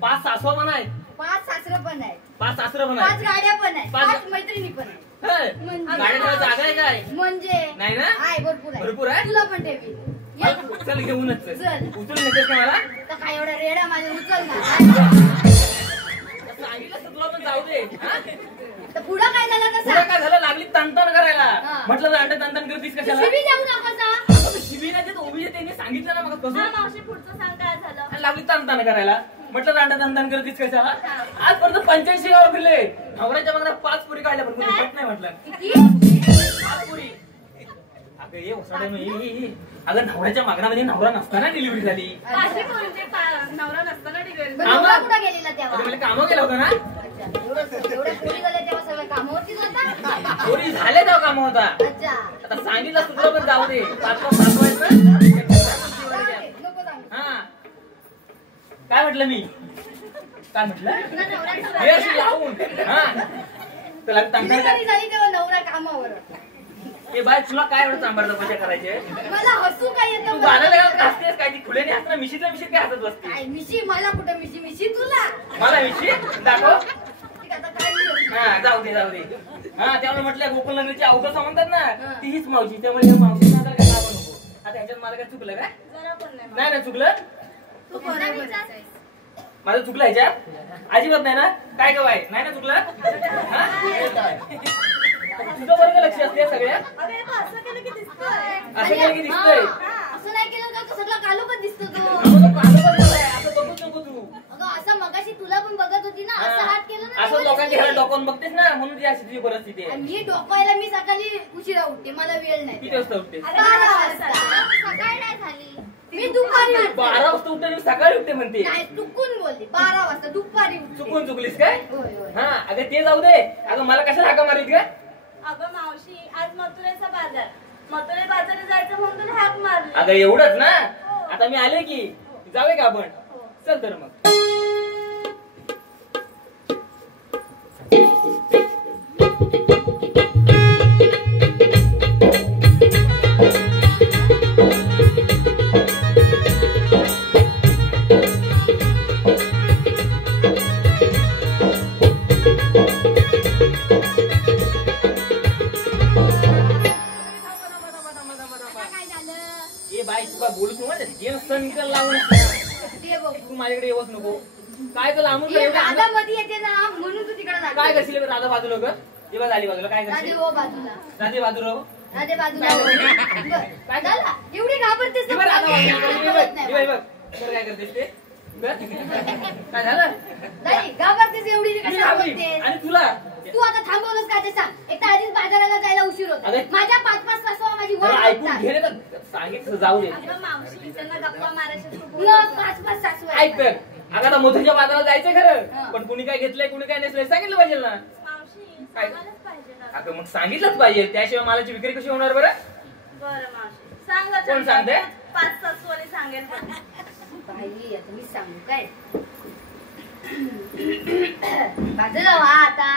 5 सासवा पण आहेत, 5 सासरं पण आहे. 5 सासरं पण 5 आहेत. गाड्या पण आहे. 5 5 मैत्रिणी पण आहे. होय. गाड्या जागा आहे काय? म्हणजे नाही ना? आहे भरपूर आहे. भरपूर आहे? तुला पण ठेवी. ये. चल घेऊनच चल. चल. उचलून येतेस का मला? तर काय एवढा रेडा माझ्या उचल ना. सांगितलं तर तुला पण जाऊ दे. हा? तर पुढं काय झालं पुढं कसं? काय झालं? लागली तणतण करायला. हा. म्हटलं रांडा तणतण करतीस कशाला? शिवी देऊ नका जा. आता तू शिवी नाही देत, उभी आहे, त्यांनी सांगितलं ना मग हा कसं मावशी पुढचं सांग काय झालं. आणि लागली तणतण करायला. म्हटलं रांडा तणतण करतीस कशाला? आजपर्यंत 85 गाव फिरले. नवऱ्याच्या मागण्या 5 पुरी काढल्या पण कोणी भेट नाही म्हटलं. किती? 5 पुरी. अगं ये ओसाड्यानं ये. अगं नवऱ्याच्या मागण्यामध्ये नवरा नसताना डिलिव्हरी झाली. काशी म्हणजे नवरा नसताना डिलिव्हरी. पण नवरा कुठं गेलेला तेव्हा? अगं मला कामं केलं होतं ना. अच्छा, एवढ्या पोरी झाल्या तेव्हा सगळं कामावरतीच होता? पोरी झाले तेव्हा काम होता. अच्छा. आता सांगितलं तुला पण जाऊ दे. 5 पाठवायचं. नको सांगू. हा काय म्हटलं मी? काय म्हटलं? तुला नवरा हे अशी लावून हा तुला डिलिव्हरी झाली तेव्हा नवरा कामावर. हे बाय तुला काय एवढं चांभारलं कशा करायचे? मला हसू काय तू येतं? गाणं लागत हसतेस काय? ती खुल्याने हसणं मिशीतल्या मिशीत काय हसत बसते? काय मिशी? मला कुठं मिशी? मिशी तुला. मला मिशी दाखव. ठीक आहे, आता काय मिळेल? हा जाऊ दे हा त्यामुळे म्हटलं गोकुळ नगरीची अवघड म्हणतात ना ती हीच मावशी. त्यामुळे मावशी काय लावा नको. आता ह्याच्यात मला काय चुकलं काय? जरा पण नाही. नाही ना चुकलं. तू कोणा विचार. माझं चुकलं ह्याच्यात अजिबात नाही ना. काय ग बाय नाही ना चुकलं? हा? तुझं वर्ग लक्ष असते सगळ्या अरे असं केलं की दिसतंय. असं केलं की दिसतंय. असं नाही केलं का सगळं कालोखच दिसतो तो. असं बघूच नको तू. अगं असं मगाशी तुला पण बघत होती ना. असं हात केलं ना असं लोकांच्या घरात डोकून बघते आहेस ना म्हणून ती अशी तुझी परिस्थिती आहे. मी डोकायला मी सकाळी उशिरा उठते, मला वेळ नाही. किती वाजता उठते? 12 वाजता. सकाळी नाही झाली, मी दुपारी उठते. 12 वाजता उठते आणि सकाळी उठते म्हणते. नाही, चुकून बोलली, 12 वाजता दुपारी उठते. चुकून चुकलीस काय? होय होय. हा अगं ते जाऊ दे. अगं मला कशाला हाका मारित का? अगं मावशी, आज मथुरेचा बाजार, मथुरे बाजारात जायचं म्हणून तुला हाक मारली. अगं एवढंच ना. आता मी आले की जाऊया का आपण? चल तर मग. तू माझ्याकडे येऊच नको. काय तर लांबून राधा मध्ये येते ना म्हणून तू तिकडे जाते. काय करशील राधा बाजूला ग? तेव्हा झाली बाजूला काय राधे करशील? हो बाजूला, राधे बाजूला हो. राधे बाजूला. काय झालं? एवढी घाबरतेस हे ना? बघ राधा बाजूला. घाबरत नाही. हे बघ तर काय करतेस ते? काय झालं? नाही, घाबरतेस एवढी मी कशा घाबरी. बोलतेस? आणि तुला तू आता थांबवलंस का ते सांग. एक तर आधीच बाजाराला जायला उशीर होता. अरे. माझ्या 5-5 सासवा माझी जरा वाट ऐकून बघतात. घे रे तर सांगितलं जाऊ दे. अगं मावशी, त्यांना गप्पा मारायच्या खूप मग 5-5 सासवा ऐक तर अगं आता मथुरच्या बाजाराला जायचं खरं, हा. पण कुणी काय घेतलंय कुणी काय नसलंय सांगितलं पाहिजे ना. मावशी, काय? सांगायलाच पाहिजे ना. अगं मग सांगितलंच पाहिजे, त्याशिवाय मालाची विक्री कशी होणार बरं? बरं मावशी, सांगा. कोण सांगते? 5-7 सोली सांगेल पण. बाई, आता मी सांगू काय? बाजूला व्हा आता.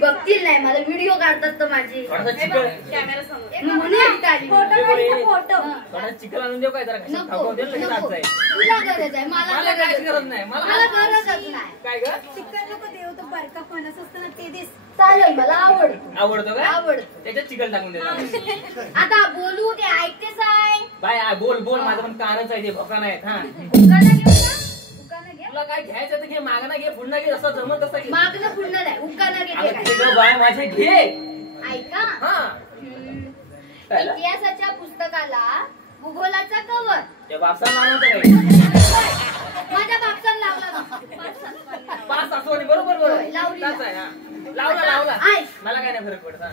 बघतील नाही, मला व्हिडिओ काढतात तर माझी. थोडासा चिकन कॅमेरा समोर. म्हणून एकटा आली. थोडा चिकन आणून देऊ काय जरा कशात नको, खाऊ दे ना लगेच नको. आज जाईल. तुला गरज आहे, मला मला काहीच गरज नाही. मला गरजच नाही. काय ग? चिकन नको देऊ, तो बारका फणस असतो ना ते दिस. चालेल, मला आवडतो. आवडतो का? आवडतो. त्याच्यात चिकन टाकून दे. आता बोलू ते ऐकतेच आहे. बाय बोल बोल, माझं पण कानच आहे ते भोका नाहीत. हा उकाना घेऊ ना? उकाना घे. तुला काय घ्यायचं तर घे, मागणं घे, पुन्हा घे, असं जमत तसं घे. मागणं पुढणं नाही, उकाना घेते अगं काय. ते गं बाय माझे घे. ऐका. हा काय? इतिहासाच्या पुस्तकाला भूगोलाचा कवर त्या बापसाला लावलं होतं काय? माझ्या बापसान लावला ना. 5 सासवणी बरोबर होय, बरोबर लावली त्याच ना. आहे, हा. लावला ऐक. मला काय नाही फरक पडत. हा.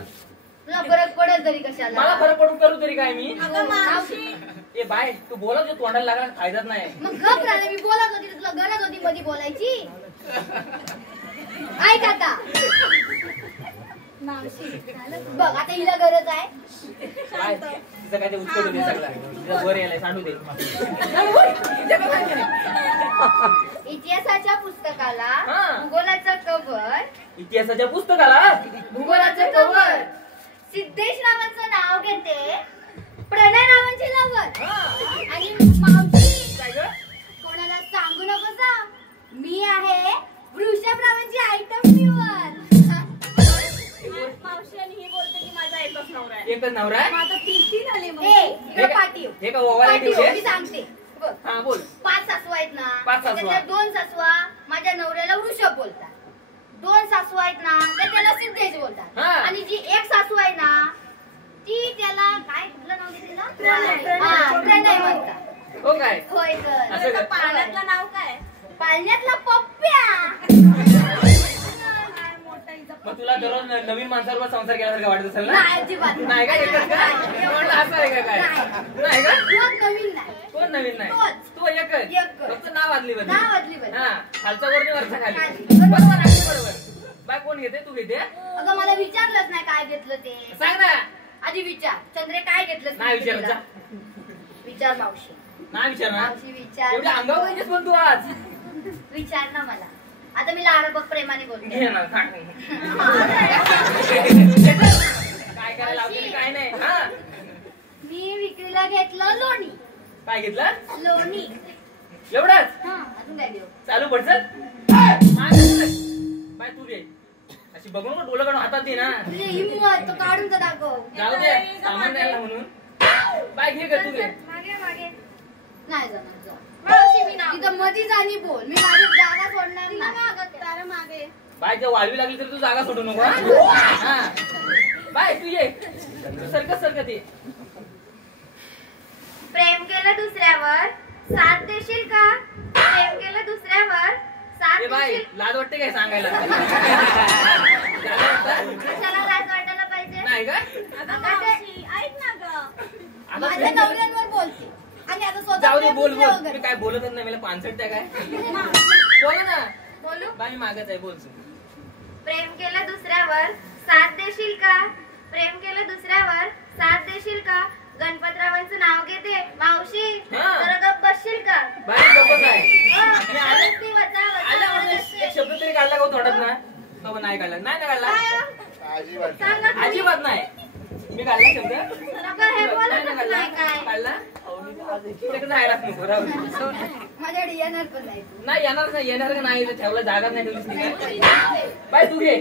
तुला फरक पडेल तरी कशाला. मला फरक पडून करू तरी काय मी? अगं मावशी, ए बाय तू बोला जे तोंडाला लागला फायदाच नाही. मग गप राहिले, मी बोलत होती, तुला गरज होती मध्ये बोलायची. ऐक आता. मावशी, बघ आता हिला गरज आहे. काय तिचं काय ते उचकटू दे सगळं, तिचं वर यायला सांडू दे. इतिहासाच्या पुस्तकाला हा. भूगोलाचा कवर, इतिहासाच्या पुस्तकाला भूगोलाचं कवर. सिद्धेश रावांचं नाव घेते, प्रणय रावांची लावत. आणि मावशी, काय ग? कोणाला सांगू नको जा, मी आहे वृषभ रावांची आयटम निवड. मावशी आणि ही बोलते की माझा एकच नवरा आहे. एकच नवरा आहे? आता 3 आले मग. ए, इकडं पाठीव. हे का ओवाला पाठीव, ठेवते? मी सांगते. बघ, हा बोल. 5 सासू आहेत ना. 5 सासवा. त्यातल्या 2 सासवा माझ्या नवऱ्याला वृषभ बोलतात. 2 सासू आहेत ना, तर त्याला सिद्धेश बोलतात. हा. आणि जी एक सासू आहे ना, ती त्याला काय कुठलं नाव देते ना? प्रणय. हा, प्रणय म्हणतात. हो काय? होय तर. असं का? पाण्यातलं नाव काय? पाळण्यातला पप्प्या. मग तुला दररोज नवीन माणसावर संसार केल्यासारखं वाटत असेल ना? नाही, अजिबात नाही का? एकच का? म्हटलं असं आहे का काय? नाही का? कोण नवीन नाही. कोण नवीन नाही? तोच. तो एकच. एकच. फक्त नाव आदली बदली. नाव आदली बदली. हा खालचा वर आणि वरचा खाली. खाली. बरोबर आहे बरोबर. बाय कोण घेते? तू घेते? अगं मला विचारलंच नाही काय घेतलं ते. सांग ना. आधी विचार, चंद्रे काय घेतलं? नाही विचारत जा. विचार मावशी. नाही विचार ना. मावशी विचार. एवढ्या अंगावर पाहिजेस पण तू आज. विचार ना मला. आता मी लाडबग प्रेमाने बोलते. घे ना सांग. काय करायला लावते काय नाही. हा मी विक्रीला घेतलं लोणी. काय घेतलं? लोणी. एवढंच हा, अजून काय घेऊ? चालू पडचल. बाय तू घे. अशी बघून का डोळं काढून हातात दे ना. तुझी हिंमत तो काढून तर दाखव. जाऊ दे सामान द्यायला म्हणून. बाय घे का तू घे. मागे मागे. नाही जाणार जा. मावशी मी नाव. तिथं मधीच आणि बोल. मी माझी जागा सोडणार नाही. तारा मागे. बाय जर वाळवी लागली तर तू जागा सोडू नको. हा बाय तू ये. तू सरकत ये. प्रेम केलं दुसऱ्यावर साथ देशील का? प्रेम केलं दुसऱ्यावर साथ ए बाई देशील? लाज वाटते काय सांगायला कशाला लाज वाटायला पाहिजे? नाही काय अगं मावशी, ऐक ना ग. माझ्या नवऱ्यांवर बोलते आणि आता स्वतः जाऊ दे प्रेम बोल दुसऱ्यावर बोल मी करते. काय बोलतच नाही मला पानसट त्या काय बोल ना बोलू? बाई मागच आहे बोल प्रेम केलं दुसऱ्यावर साथ देशील का? प्रेम केलं दुसऱ्यावर साथ देशील का? गणपतरावांचं नाव घेते मावशी हा. जरा गप्प बसशील का? बाई गप्पच आहे हो, मी आले- नुसती वचा वचा आला करत म्हणजे असते. एक शब्द तरी काढला का हो थोडाच ना बाबा नाही काढला नाही ना काढला सांगा तुम्ही. अजिबात नाही मी काढला शब्द नको हे बोलतच नाही काय. काढला तिकडे जायलाच नको राहू दे. माझ्याकडे येणार पण नाही तू. नाही येणार का नाही इथं ठेवला जागा नाही ठेवलीस नाही काय बाय तू घे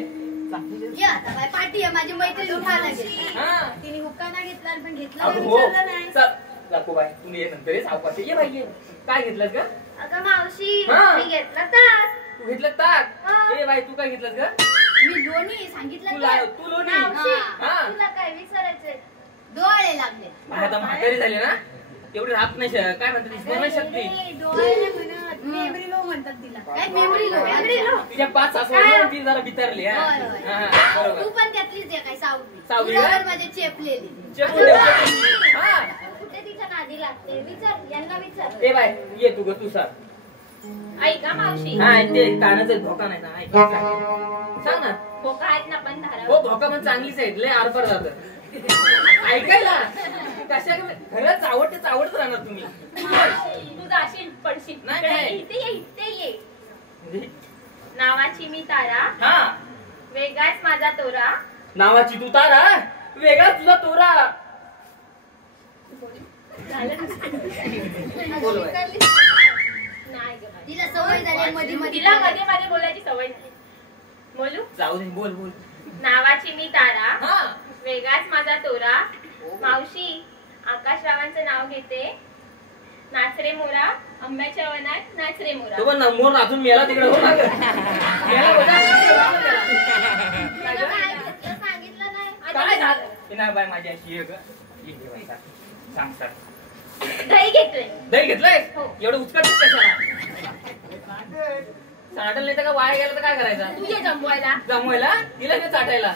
ये आता बाय पार्टी आहे माझी मैत्रीण उठायला गेली. हा तिने हुक्काना घेतला पण घेतला अगं नाही, हो विचारलं नाही. चल लाको बाय तुम्ही ये नंतर ये सावकाश ये बाई ये काय घेतलंस का अगं मावशी हा. मी घेतला ताक. तू घेतलं ताक हा. ए बाई तू काय घेतलंस का मी दोन्ही सांगितलं तुला तर. तू लोणी मावशी हा. तुला काय विचारायचंय? डोळे लागले. बाई, आता म्हातारी झाली ना तेवढी राहत नाही काय म्हणतात ती स्मरणशक्ती नाही, डोळ्याने म्हणत मेमरी लो म्हणतात तिला. काय मेमरी लो मेमरी लो. तिच्या 5 सासू ती जरा बितारली हा होय, होय. हा, बरोबर तू पण त्यातलीच आहे काय सावली? सावली तुझ्यावर का? माझे चेपलेली. चेपून दे, चेपून दे. हा. कुठे तिच्या नादी लागते? विचार यांना विचार. ए बाय ये तू ग तू सांग ऐका मावशी हा ते कानाचा धोका नाही ना ऐक, सांग ना भोका आहेत ना पण हो धारावर धोका पण चांगलीच आहे लय आरपार जात ऐकायला कशा खरंच आवडत राहणार तुम्ही तू जाशील पडशील नाही, नाही. इथे ये म्हणजे, नावाची मी तारा हा वेगाच माझा तोरा नावाची तू तारा वेगळा तुझा तोरा बोल बाई. नाही ग बाई. तिला सवय झाली मध्ये मध्ये तिला मध्ये मध्ये बोलायची सवय नाही बोलू जाऊ दे बोल बोल नावाची मी तारा हा वेगाच माझा तोरा मावशी आकाशरावांचं नाव घेते नाच रे मोरा आंब्याच्या वनात नाच रे मोरा तो पण मोर नाचून मेला तिकडे हो ना गं. मेला होता. तिला काय घेतलं सांगितलं नाही. काय झालं हे नाही बाय माझी अशी आहे गं. ये घे बाई, सांग सांग दही घेतलंय दही घेतलंय हो. एवढं उचकट कशाला चाटल नाही तर का वाया गेलं तर काय करायचं तू ये जमवायला जमवायला तिला ते चाटायला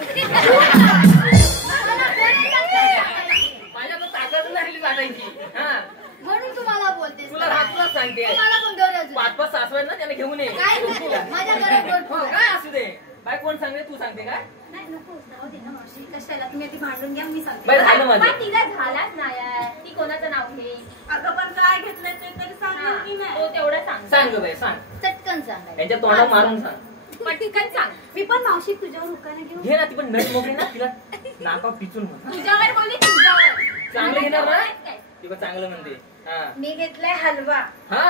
माझ्या तर ताकद नाही चाटायची हा म्हणून तुम्हाला बोलते. तुला तुलाच सांगते तुम्हाला पण गरज आहे. 5 सासू आहेत ना त्याने घेऊन ये काय नाही, माझ्या घरात भरपूर हो, आहे. काय असू दे बाय कोण सांगते तू सांगते काय नाही नको जाऊ दे ना मावशी, कशाला तुम्ही आधी भांडून घ्या, मी सांगते. बाई झालं पण माझं तिला झालाच नाही यार. ती कोणाचं नाव घे अगं पण काय घेतलंय ते तरी सांगा की तो नाही. तेवढं सांग सांग गं बाई सांग चटकन सांगायचं. यांच्या तोंडात मारून सांग पटकन सांग मी पण मावशी तुझ्यावर हुक्काना घेऊ. घे ना ती पण नट मोकळी ना तिला नाका पिचून म्हण तुझ्यावर बोलली तुझ्यावर चांगलं घेणार ना काय? ती पण चांगलं म्हणते हा मी घेतलाय हलवा. हा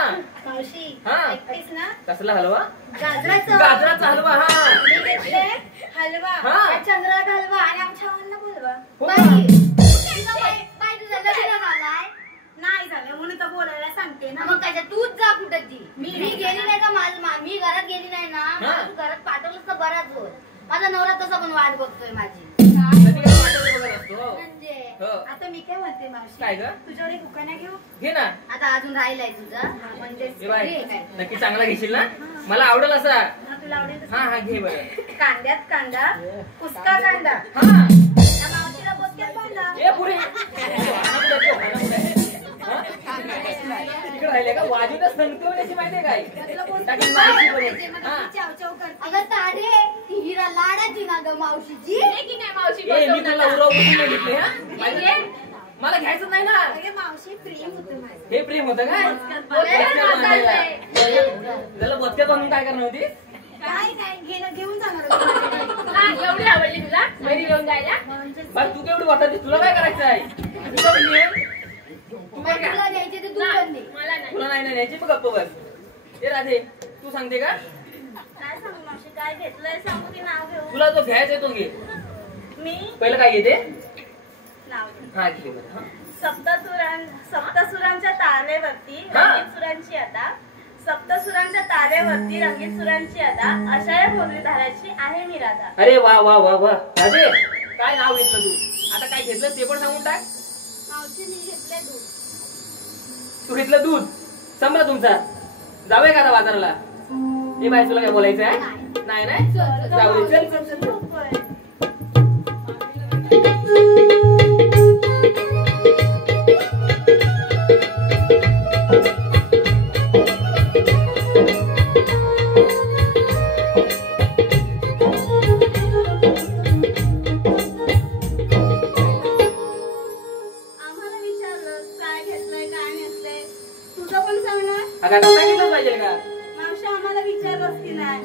मावशी हा. ऐकतेस ना? कसला हलवा गाजराचा. गाजराचा हलवा हा मी घेतलाय हलवा. हा. चंद्राचा हलवा आणि आमच्या आवांना बोलवा. हो बाई, ना. बाई तुझं लग्न झालाय? नाही झालं म्हणून तर बोलायला सांगते ना. मग काय तूच जा कुठं ती. मी गेली नाही का मी घरात गेली नाही ना मला तू घरात पाठवलंस तर बराच होत. माझा नवरा तसा पण वाट बघतोय माझी. कधी काय वाटत वगैरे असतो हो. म्हणजे हो. आता मी काय म्हणते मावशी, काय ग तुझ्यावर एक हुक्काना घेऊ. घे ना आता अजून राहिलाय तुझा म्हणजे हे बाय घे काय. नक्की चांगला घेशील ना मला आवडेल असा हा, तुला आवडेल तसं. हा हा घे बरं कांद्यात कांदा, कुसका कांदा, हा त्या मावशीला बोक्यात बांधा. ए पुढे तिकडे राहिले का वाजूला संतवण्याची माहितीये काय टाकी मारची बरोबर. हा. चाव चाव करते. अगं ताडे ती हिरा लाडाची ना ग मावशीची. घे की नाही मावशी ए मी बसवून तुला आता. उराव बसून नाही घेतले हा घे. मला घ्यायचं नाही ना अरे मावशी प्रेम होतं माझं. हे प्रेम होतं काय त्याला बचक्यात आणून काय करणार होती काय काय घेणं घेऊन जाणार होते. हा, एवढी आवडली तुला घरी घेऊन जायला बरं तू केवढी वाटत तुला काय करायचं आहे तुला पण घे. तू पण घ्या तुला द्यायचे ते तू नाही, पण दे. मला नाही तुला नाही न्यायची मग गप्प बस ए राधे तू सांगते का काय सांगू मावशी, काय घेतलंय सांगू की नाव घेऊ. तुला जो घ्यायचा तो घे मी पहिलं काय घेते नाव घेऊ. हा घे बरं हा. सप्तसुरांच्या तारेवरती हा. रंगीत सुरांची अदा, सप्तसुरांच्या तारेवरती रंगीत सुरांची अदा, अशा या मुरलीधराची आहे मी राधा. अरे वा वा वा वा राधे काय नाव घेतलं तू आता काय घेतलं ते पण सांगून टाक मावशी मी घेतलंय दूध. तू घेतलं दूध संभा तुमचा जाऊया का आता बाजाराला ए बाई तुला काय बोलायचं आहे? नाही नाही जाऊ दे, चल चल चल. आम्हाला विचारलं काय घेतलंय काय नेसलंय तुझं पण सांगणार. अगं आता सांगितलं पाहिजे का? मावशी आम्हाला विचारलंच की नाही.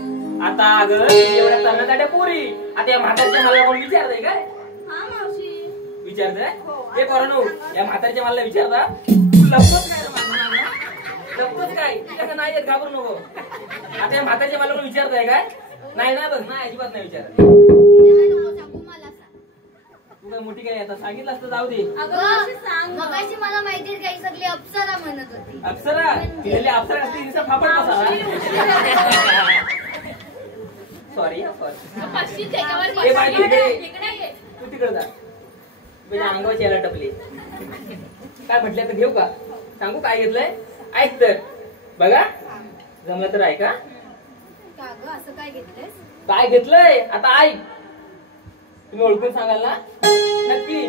आता अगं एवढ्या तरुणाच्या पोरी आता या म्हातारच्या मला कोण विचारतंय काय? हा मावशी विचारतंय? हो. हे पोरांनो या म्हातारच्या मला विचारता लपतोच काय रे मागं? लपतोच काय? कसं नाही येत घाबरू नको. आता या म्हातारच्या मला कोण विचारताय काय? नाही ना बघ नाही अजिबात नाही विचारत. तू काय मोठी काय आता सांगितलं असतं जाऊ दे. अगं मावशी सांग ना. मगाशी मला माहिती आहे काही सगळी अप्सरा म्हणत होती. अप्सरा तिथली अप्सरा असली तिचा फापड बसा. सॉरी पक्षी त्याच्यावर ए बाई इकडे इकडे ये. तू तिकडे जा. म्हणजे अंगावर यायला टपली. काय म्हटलं तर घेऊ का? सांगू काय घेतलंय? ऐक तर बघा जमलं तर ऐका. का ग असं काय घेतलंस? काय घेतलंय आता ऐक. तुम्ही ओळखून सांगाल ना? नक्की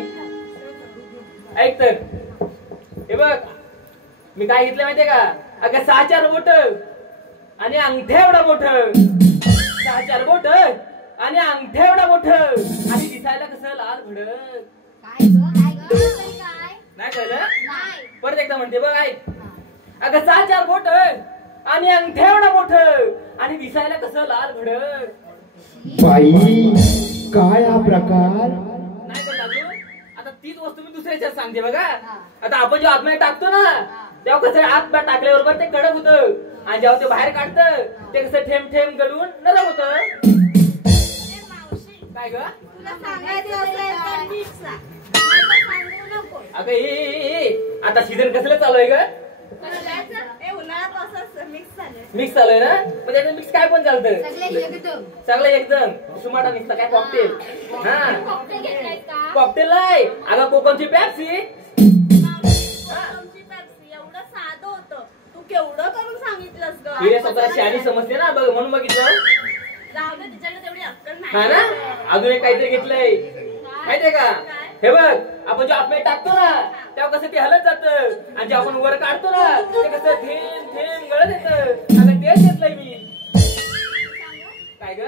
ऐक तर. हे बघ मी काय घेतलं माहितीये का? अगं 6-4 बोट आणि अंगठ्या एवढा मोठ. 6-4 बोट आणि अंगठ्या एवढा मोठ आणि दिसायला कसं लाल भडक. काय ग काय ग तरी काय? नाही कळलं? नाही. परत एकदा म्हणते बघ ऐक. अगं 6-4 बोट आणि अंगठ्या एवढा मोठ आणि दिसायला कसं लाल भडक. बाई काय हा प्रकार? नाही कळलं अजून? आता तीच वस्तू मी दुसऱ्याच्यात सांगते बघा. आता आपण जेव्हा आतमध्ये टाकतो ना तेव्हा कसं आत टाकल्यावर बरं ते कडक होतं आणि जेव्हा ते बाहेर काढतं ते कसं थेंब थेंब गळून नरम होतं. मावशी काय ग? तुला सांगायचं असेल तर नीट सांग. मला सांगू नको. अगं ए आता सीझन कसलं चालू आहे ग? ए उन्हाळा पावसाचं मिक्स झालंय. मिक्स चालू आहे ना? मग त्याचं मिक्स काय पण चालतं सगळे एकदम. चांगलं एकदम सुमाटा निघता काय कॉकटेल. हा कॉकटेल घेतलायस का? कॉकटेल नाही अगं कोकमची पॅप्सी. आमची पेप्सी एवढं साधं होतं तू केवढं करून सांगितलंस ग. हिरे स्वतःला शहाणी समजते ना बघ म्हणून बघितलं. जाऊ दे तिच्याकडे तेवढी अक्कल हा नाही. ना अजून एक काहीतरी घेतलंय माहितीये का? हे बघ आपण जेव्हा आतमध्ये टाकतो ना तेव्हा कसं ते हलत जातं आणि जेव्हा आपण वर काढतो ना ते कसं थेंब थेंब गळत येतं. अगं तेच घेतलंय मी. काय ग?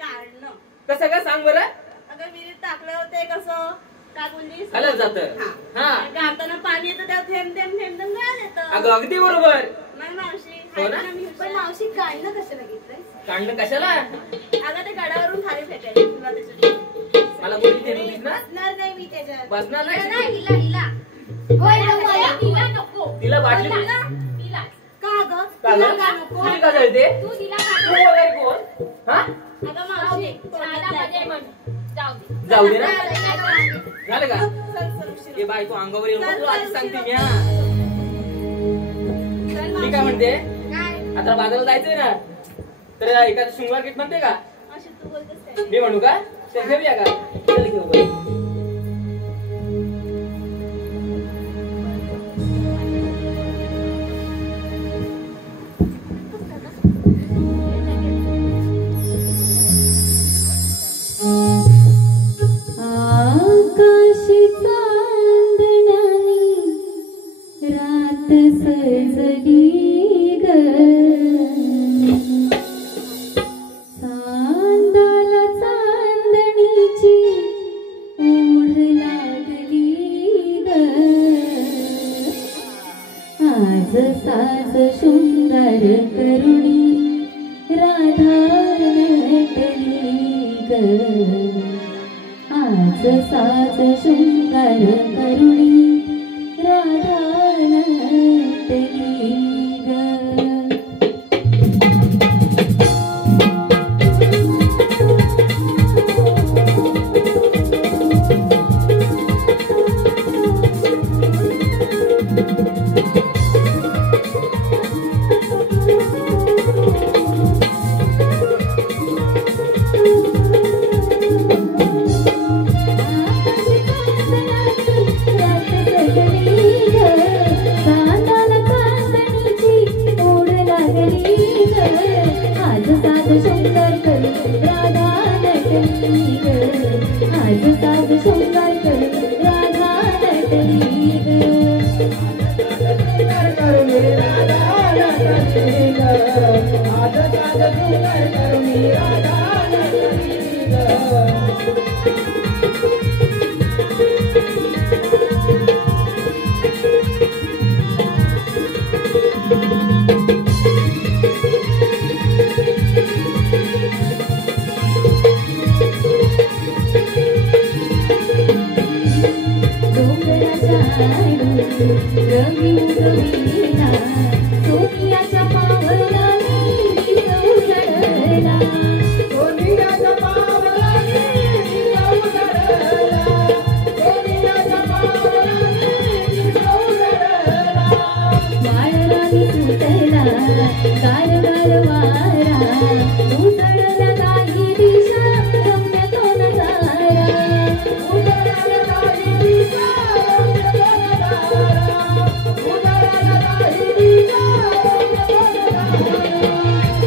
काढणं. कसं काय सांग बरं? अगं विहिरीत टाकलं होते कसं काय बोललीस? हलत जातं. हा गाताना पाणी येतं त्या थेंब थेंब थेंब थेंब गळत येतं. अगं अगदी बरोबर. नाही मावशी हो ना? ऐक ना मी पण मावशी काढणं कशाला घेतलंय? काढणं कशाला? अगं ते गडावरून खाली फेकायचे तुला त्याच्यात मला बोली देत होतीस ना? बसणार नाही मी त्याच्यात. बसणार नाही नाही हिला हिला. होय नको मला. तिला नको. तिला बाटली तिला. का ग? का तुला ग? का नको? तुझी का जळते? तू तिला तू काढ. वगैरे कोण? हा अगं मावशी दादा माझे म्हण. जाऊ दे. जाऊ दे ना. काय झालं का? चल चल उशीर ए बाई तू अंगावर येऊ नको तुला आधी सांगते मी. हा चल मी काय म्हणते काय? आता बाजाराला जायचंय ना तर एखादं शृंगार किट म्हणते का? मावशी तू बोलतेस काय? मी म्हणू का? ते घेऊया का? चल घेऊ बाई. आकाशी चांदण्यानी रात सजली ग. चांदाला चांदणीची ओढ लागली ग. आज साज शृंगार करुणी राधा नटली ग. आज साज शृंगार करुणी राधा नटली ग. आकाशी चांदण्यानी रात नटली ग आज साज शृंगार करून राधा नटली ग करून राधा नटली ग आज साज शृंगार करून राधा नटली ग रंगी उगविला सोनियाच्या पावलाने उजळला सोनियाच्या पावलाने उजळला सोनियाच्या पावलाने उजळला वाळरानी सुटला गार गार वारा उजळला काही दिशा रम्य तो नजारा उजळला काही दिशा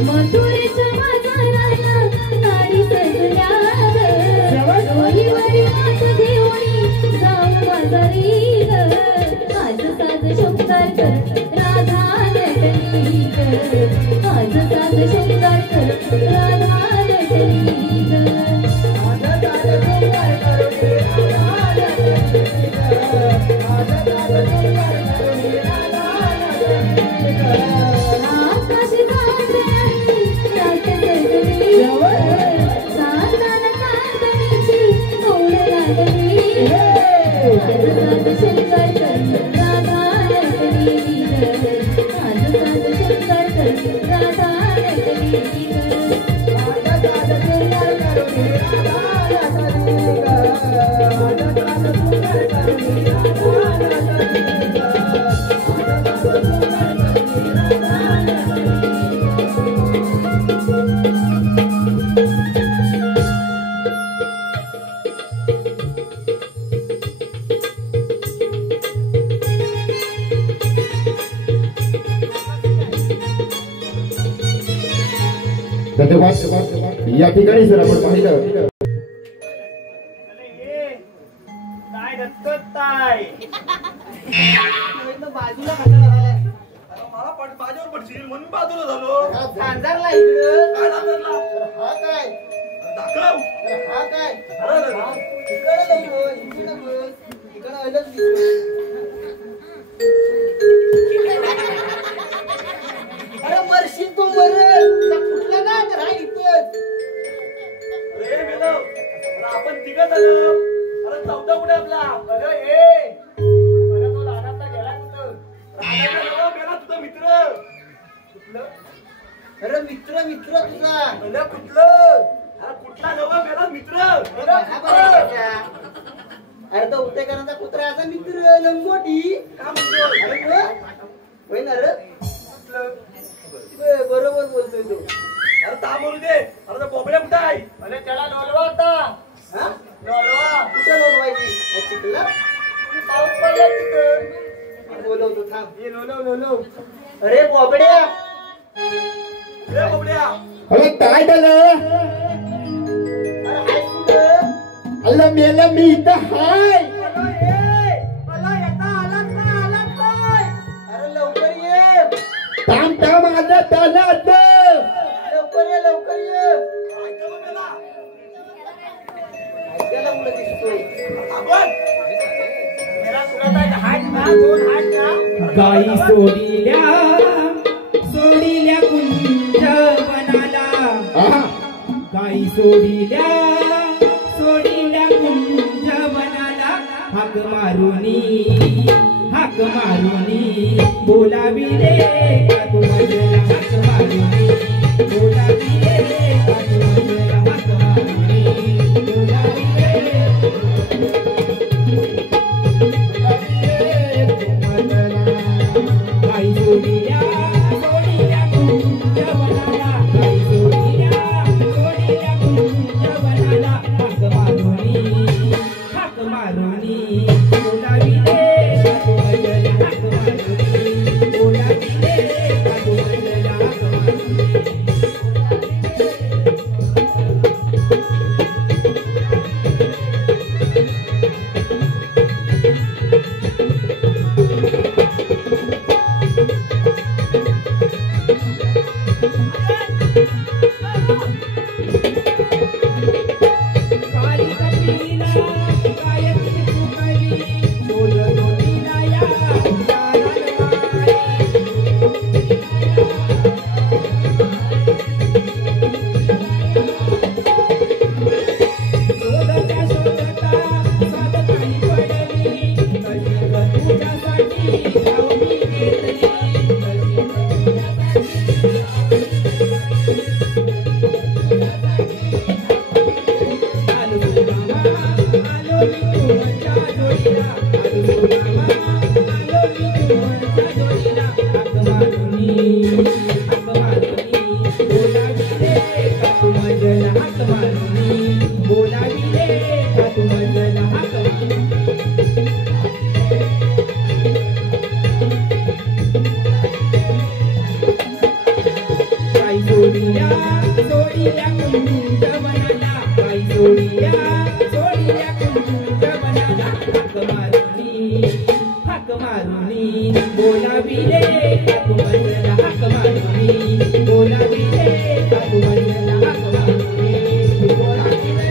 मथुरेच्या बाजाराला नारी सजल्या डोईवरी हात घेऊनी जाऊन बाजारी ग आज साज शृंगार कर राधा नटली ग आज साज शृंगार कर राधा नटली ग आज साज शृंगार करून राधा नटली ग आज साज शृंगार करून राधा नटली ग आकाश गाजली रात सजली चांदण चांदणीची ओढ लागली आज साज शृंगार कर राधा नटली ग आज साज शृंगार कर राधा नटली ग आज साज शृंगार करून राधा नटली ग आज साज शृंगार करून राधा नटली ग धन्यवाद. या ठिकाणी जर आपण पाहिलं काय रत्ताय बाजूला कशाला झालाय मला माझ्यावर पडशील म्हणून बाजूला झालो. झांजारला इकडं काय झालं? हा काय दाखव. हा काय अरे इकडं नको इकडं बस इकडं अलग दिसतो. अरे मरशील तू मरल फुटला ना तर हा इथंच. अरे मेलो. अरे आपण तिघं झालो. अरे चौथा कुठे आपला? अरे ए तो लहानाचा गेला कुठं राधाचा नवा मेला तुझा मित्र. कुठलं अरे मित्र मित्र तुझा अरे कुठलं अरे कुठला नवा मेला मित्र? अरे तो उतेकरांचा कुत्रा असा मित्र लंगोटी का म्हणतो? होय ना रे कुठलं बरोबर बोलतोय तो. अरे ता बोलू दे. अरे तो बोबड्या कुठे आहे? अरे त्याला डोलवा आता हा डोलवा कुठं बोलवायची चिखला पाऊस पडला तिथं बोलवतो थांब. हे लोलव अरे बोबड्या ए बोबड्या. अरे काय झालं? अरे हाय कुठं अल्ला मेला मी इथं हाय. अरे लवकर ये थांब थांब आलं त्याला आता. लवकर ये लवकर ये ऐका बघ मेला. ऐकायला मुलं दिसतोय. आपण मेरा तुला हात ना दोन हात ना गाई सोडिल्या सोडिल्या कुंजवनाला आहा. गाई सोडिल्या सोडिल्या कुंजवनाला हाक मारुनी बोलाविले का तुम्हाला हाक मारुनी बोलाविले का तुम्हाला हाक मारुनी बोलाविले गाई सोडिल्या सोडिल्या कुंजवनाला गाई सोडिल्या सोडिल्या कुंजवनाला हाक मारुनी बोलाविले का तुम्हाला हाक मारुनी बोलाविले का तुम्हाला हाक मारुनी सोडिया सोडिया कुंज वनाला हाक मारुनी बोलाविले काकू मंजला हाक मारुनी बोलाविले काकू मंजला हाक मारुनी बोलाविले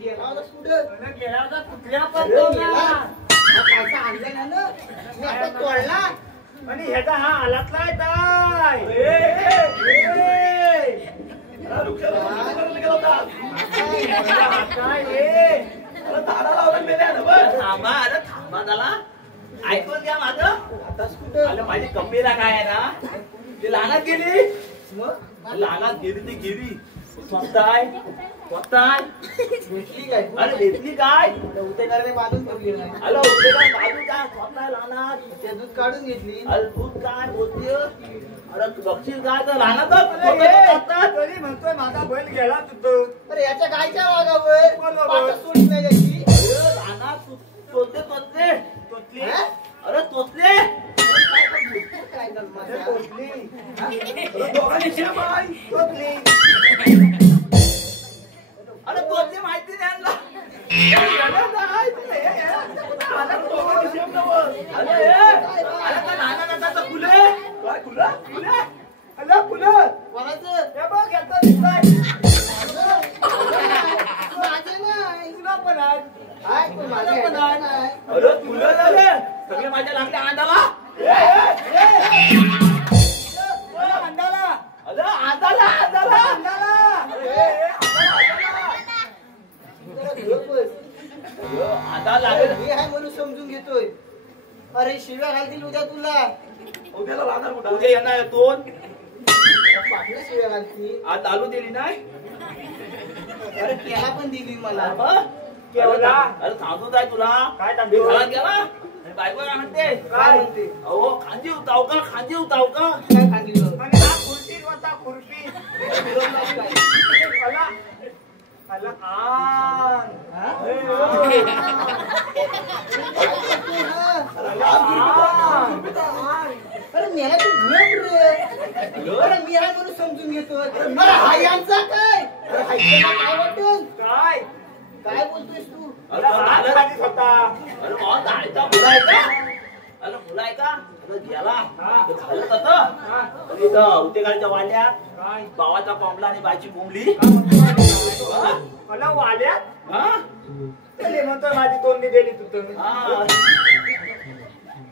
गेला होता कुठल्या पण तोडला आणि ह्याचा हा आलातला काय थांबा अरे थांबा झाला ऐकून घ्या माझं अरे माझी कम्मीला काय आहे ना ती लहानात गेली लहानात गेली ती गेली स्वतः भेटली काय अरे घेतली काय उतेकाने बांधून ठेवली नाही अरे होते काय बाजू काय स्वतः लहानात ते दूध काढून घेतली अरे दूध काय बोलते अरे तू बघशील काय तर लहानातच तरी म्हणतोय माझा बैल गेला तुझं अरे याच्या गायच्या वागावर कोण बाबा? पाठच सोडली नाही त्याची अरे लहानात तोतले तोतली हा? अरे तोतले काय करणार? दोघांनी बाई तोतली अरे तोतले माहिती नाही आणला कोणाचं? हे बघ याचा दिसतोय माझं नाही. तुला पण आहे काय तू माझं नाही. अरे तुला झालं सगळे माझ्या लागल्या अंडाला अंडाला अरे अंडाला आता लागेल मी आहे म्हणून समजून घेतोय. अरे शिव्या घालतील उद्या तुला. उद्याला राहणार कुठं उद्या येणार दोन पाटल्या शिव्या घालतील. आज आलू दिली नाही अरे केला पण दिली मला. केवला अरे थांबून जाय तुला काय थांबू? घरात गेला आणि बायको काय म्हणते काय म्हणते? अहो खांदी उताव का काय सांगितलं? आणि हा खुर्पी होता खुर्पी आला आला आण हा? अरे मेला तू गप रे. अरे मी आहे म्हणून समजून घेतोय. अरे हा यांचा काय? अरे हायच्याला काय वाटेल? काय काय बोलतोयस तू? अरे आला खालीच होता अरे भाऊ जायचा मुला आहे का अरे मुला आहे का अरे गेला झालं तसं अरे इथं उतेगाडच्या वाड्यात काय भावाचा कोंबला आणि बायची कोंबली मला वाल्यात हा त्याले म्हणतोय माझी तोंडी गेली तुझं हा.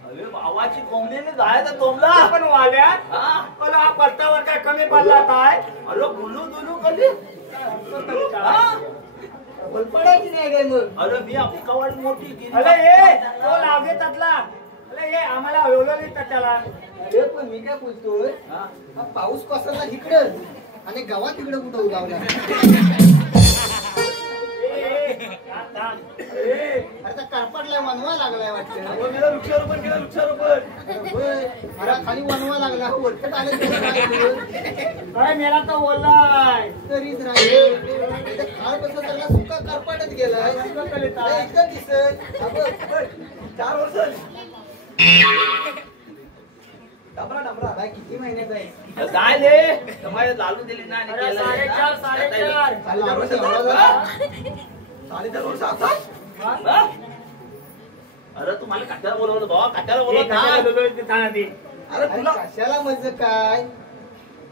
अरे भावाची कोंबली आणि जायचा कोंबला पण वाल्यात हा मला हा पत्तावर काय कमी पडला काय अरे गुलू दुलू कधी हा पडायची नाही काय मग? अरे मी आपली कवाडी मोठी केली अरे ये तो लावगे त्यातला अरे ये आम्हाला हळवलं त्याला अरे पण मी काय बोलतोय? हा. हा पाऊस कोसळला इकडं आणि गावात तिकडं कुठं उगावला? आता करपटलाय वनवा लागलाय वाटतं. अहो, गेलं वृक्षारोपण केलं वृक्षारोपण होय. अरे खाली वनवा लागला वरकट आलं तरी राहिलं. काय मेला तर ओलाय तरीच राहिलं. इथं खाळ कसं सगळा सुका करपाटच गेलाय. अरे इथं दिसत. हा बघ, बघ. 4 वर्ष डाबरा काय किती महिन्याचा आहे? काय ले समाज लालू दिली ना आणि अरे केलं नाही ना. 4.5 खाली वर्ष एवढा झाला. 4.5 वर्ष आता हा? अरे तू मला काट्याला बोलवलं भावा काट्याला बोलवत ना अरे अरे तुला कशाला म्हणजे काय?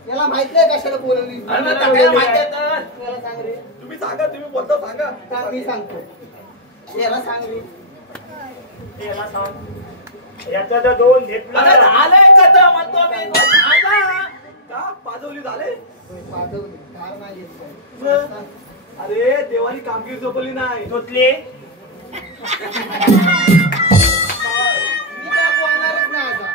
याला माहित नाही कशाला बोलवली. अरे मला काट्याला माहिती आहे तर याला सांग रे. तुम्ही सांगा तुम्ही बोलता सांगा सांग, मी सांगतो. याला सांग रे. याला सांग याचा तर दोन घेतला अरे झालंय का तर म्हणतो मी सांगा का पाजवली झाले होय, पाजवली. कार नाही येत काय. अरे देवानी कामगिरी झोपली नाही धुतली मी काय बोलणारच नाही आता.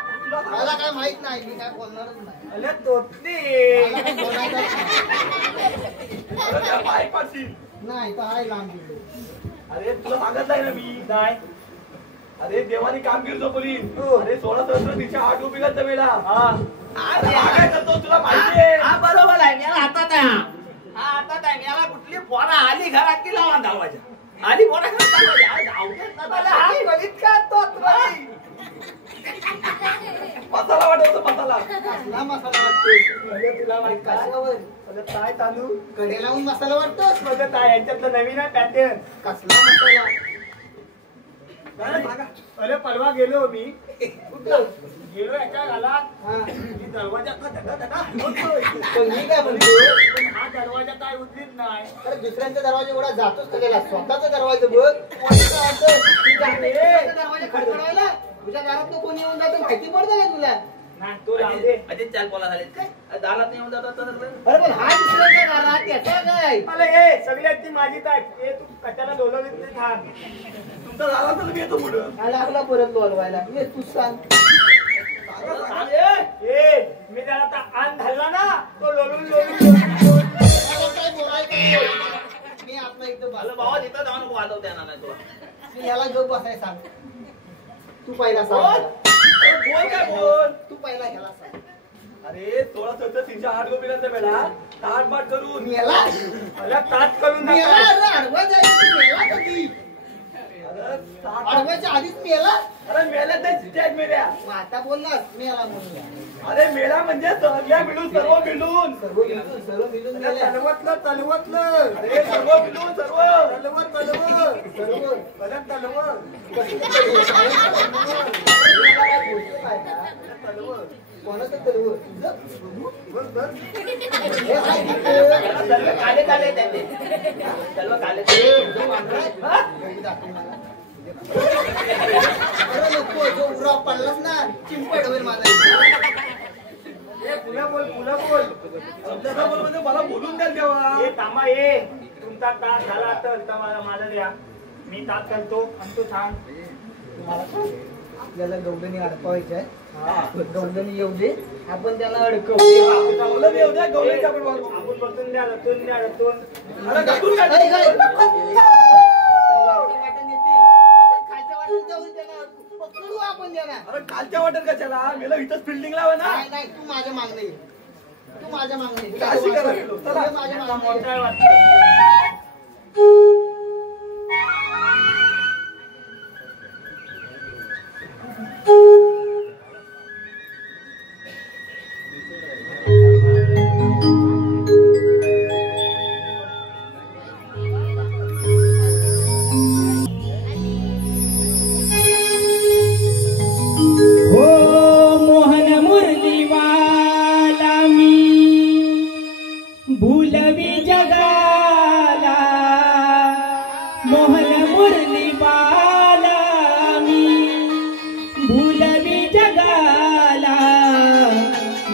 मला काय माहित नाही. मी काय बोलणारच नाही. अरे धुतली मला काय बोलायचं अरे त्या बाई पाशी नाही तर आहे लांब गेलो. अरे तुला सांगत नाही ना मी काय अरे देवानी कामगिरी झोपली. हो. अरे 16 सहस्र 308 गोपिकांचा वेळा. अरे हा काय करतो तुला माहितीये? हा बरोबर आहे मेला हातात आहे हा हातात आहे मेला कुठली पोरा आली घरात की लावा धावायच्या आली पोरा घरात धावायच्या मला हा बघित का तो नाही. मसाला वाटतो मसाला. कसला मसाला वाटतो म्हणजे तुला माहित कशावर काय चालू कडे लावून मसाला वाटतोस. बघत आहे यांच्यातलं नवीन आहे पॅटर्न. कसला मसाला. अरे परवा गेलो मी कुठं? गेलो एका घालात हा. दरवाजा पण मी काय म्हणतो हा दरवाजा काय उचलीत नाही. अरे दुसऱ्यांचा दरवाजा एवढा जातोच का त्याला स्वतःचा दरवाजा बघ. कोणाचा असं तू जाते दुसऱ्याचा दरवाजा खडखडवायला तुझ्या दारात कोणी येऊन जातं माहिती पडतं का तुला. नाही तो राहू दे. अजित चाल बोला झालेत काय दारात येऊन जातात अरे पण हा दुसऱ्याचा दारात त्याचा काय. मला हे सगळ्यात ती माझीच आहे. हे तू कशाला डोलवीत नाही थांब. तुमचा झाला तर मी येतो पुढं. हा लागला परत बोलवायला ये तू सांग. ए मी त्याला आता आण धरला ना तो लोलून लोलून काय बोलायचं. मी आपला इथं मला भावा तिथं जाऊन वाजवते नाही तुला मी याला घेऊन बसाय सांग. तू पहिला सांग. बोल काय बोल. तू पहिला ह्याला सांग. अरे 16 सहस्र 308 गोपिकांचा वेळा ताटमाट करून. मी याला मला ताट करून मी याला दाखव. अरे आडवा जायचं तू मेला कधी. अरे ताट- आडव्याच्या आधीच मेला. अरे मेल्या तर स्टेट मेल्या. मग आता बोललास मेला म्हणून. अरे मेला म्हणजे सगळ्या मिळून सर्व मिळून. सर्व मिळून मेल्या. तलवतलं तलवतलं अरे सर्व मिळून सर्व. तलवत तलवत सर्व परत तलवत कोणाचं तलव तुझं. बघ बघ. हे काय तिथं? सर्व काले काले त्याचे सर्व काले तुझं वांदरा आहे? घरी दाखव मला. अरे नको जो उराव पडलास ना चिंपड होईल माझा. ए पुन्हा बोल पुन्हा बोल. तुमच्या बोल म्हणजे मला बोलून द्या तेव्हा. ए थांबा ये तुमचा तास झाला तर मला द्या. मी तास करतो आणि तू थांब. आपल्याला गवडणी अडकवायच्या आहे. गवडणी येऊ दे आपण त्याला अडकवू. बोललं नाही उद्या गौरीचं आपण बोलू. आपण बसून द्या रतून द्या रतून. अरे गटून काय? अरे, अरे. वरच्या वाटेने येतील. आपण खालच्या वाटेने जाऊन त्यांना पकडू आपण त्यांना. अरे कालच्या वाटेल कशाला मेला इथंच बिल्डिंग लावा ना. नाही नाही तू माझ्या मागणे ये. तू माझ्या मागणे ये. काय शिकायला गेलो? चला. तू माझ्या मागणे ये. मोठा वाटतं. हो मोहन मुरलीवाला मी भूलवी जगाला मोहन मुरलीवाला मी भूलवी जगाला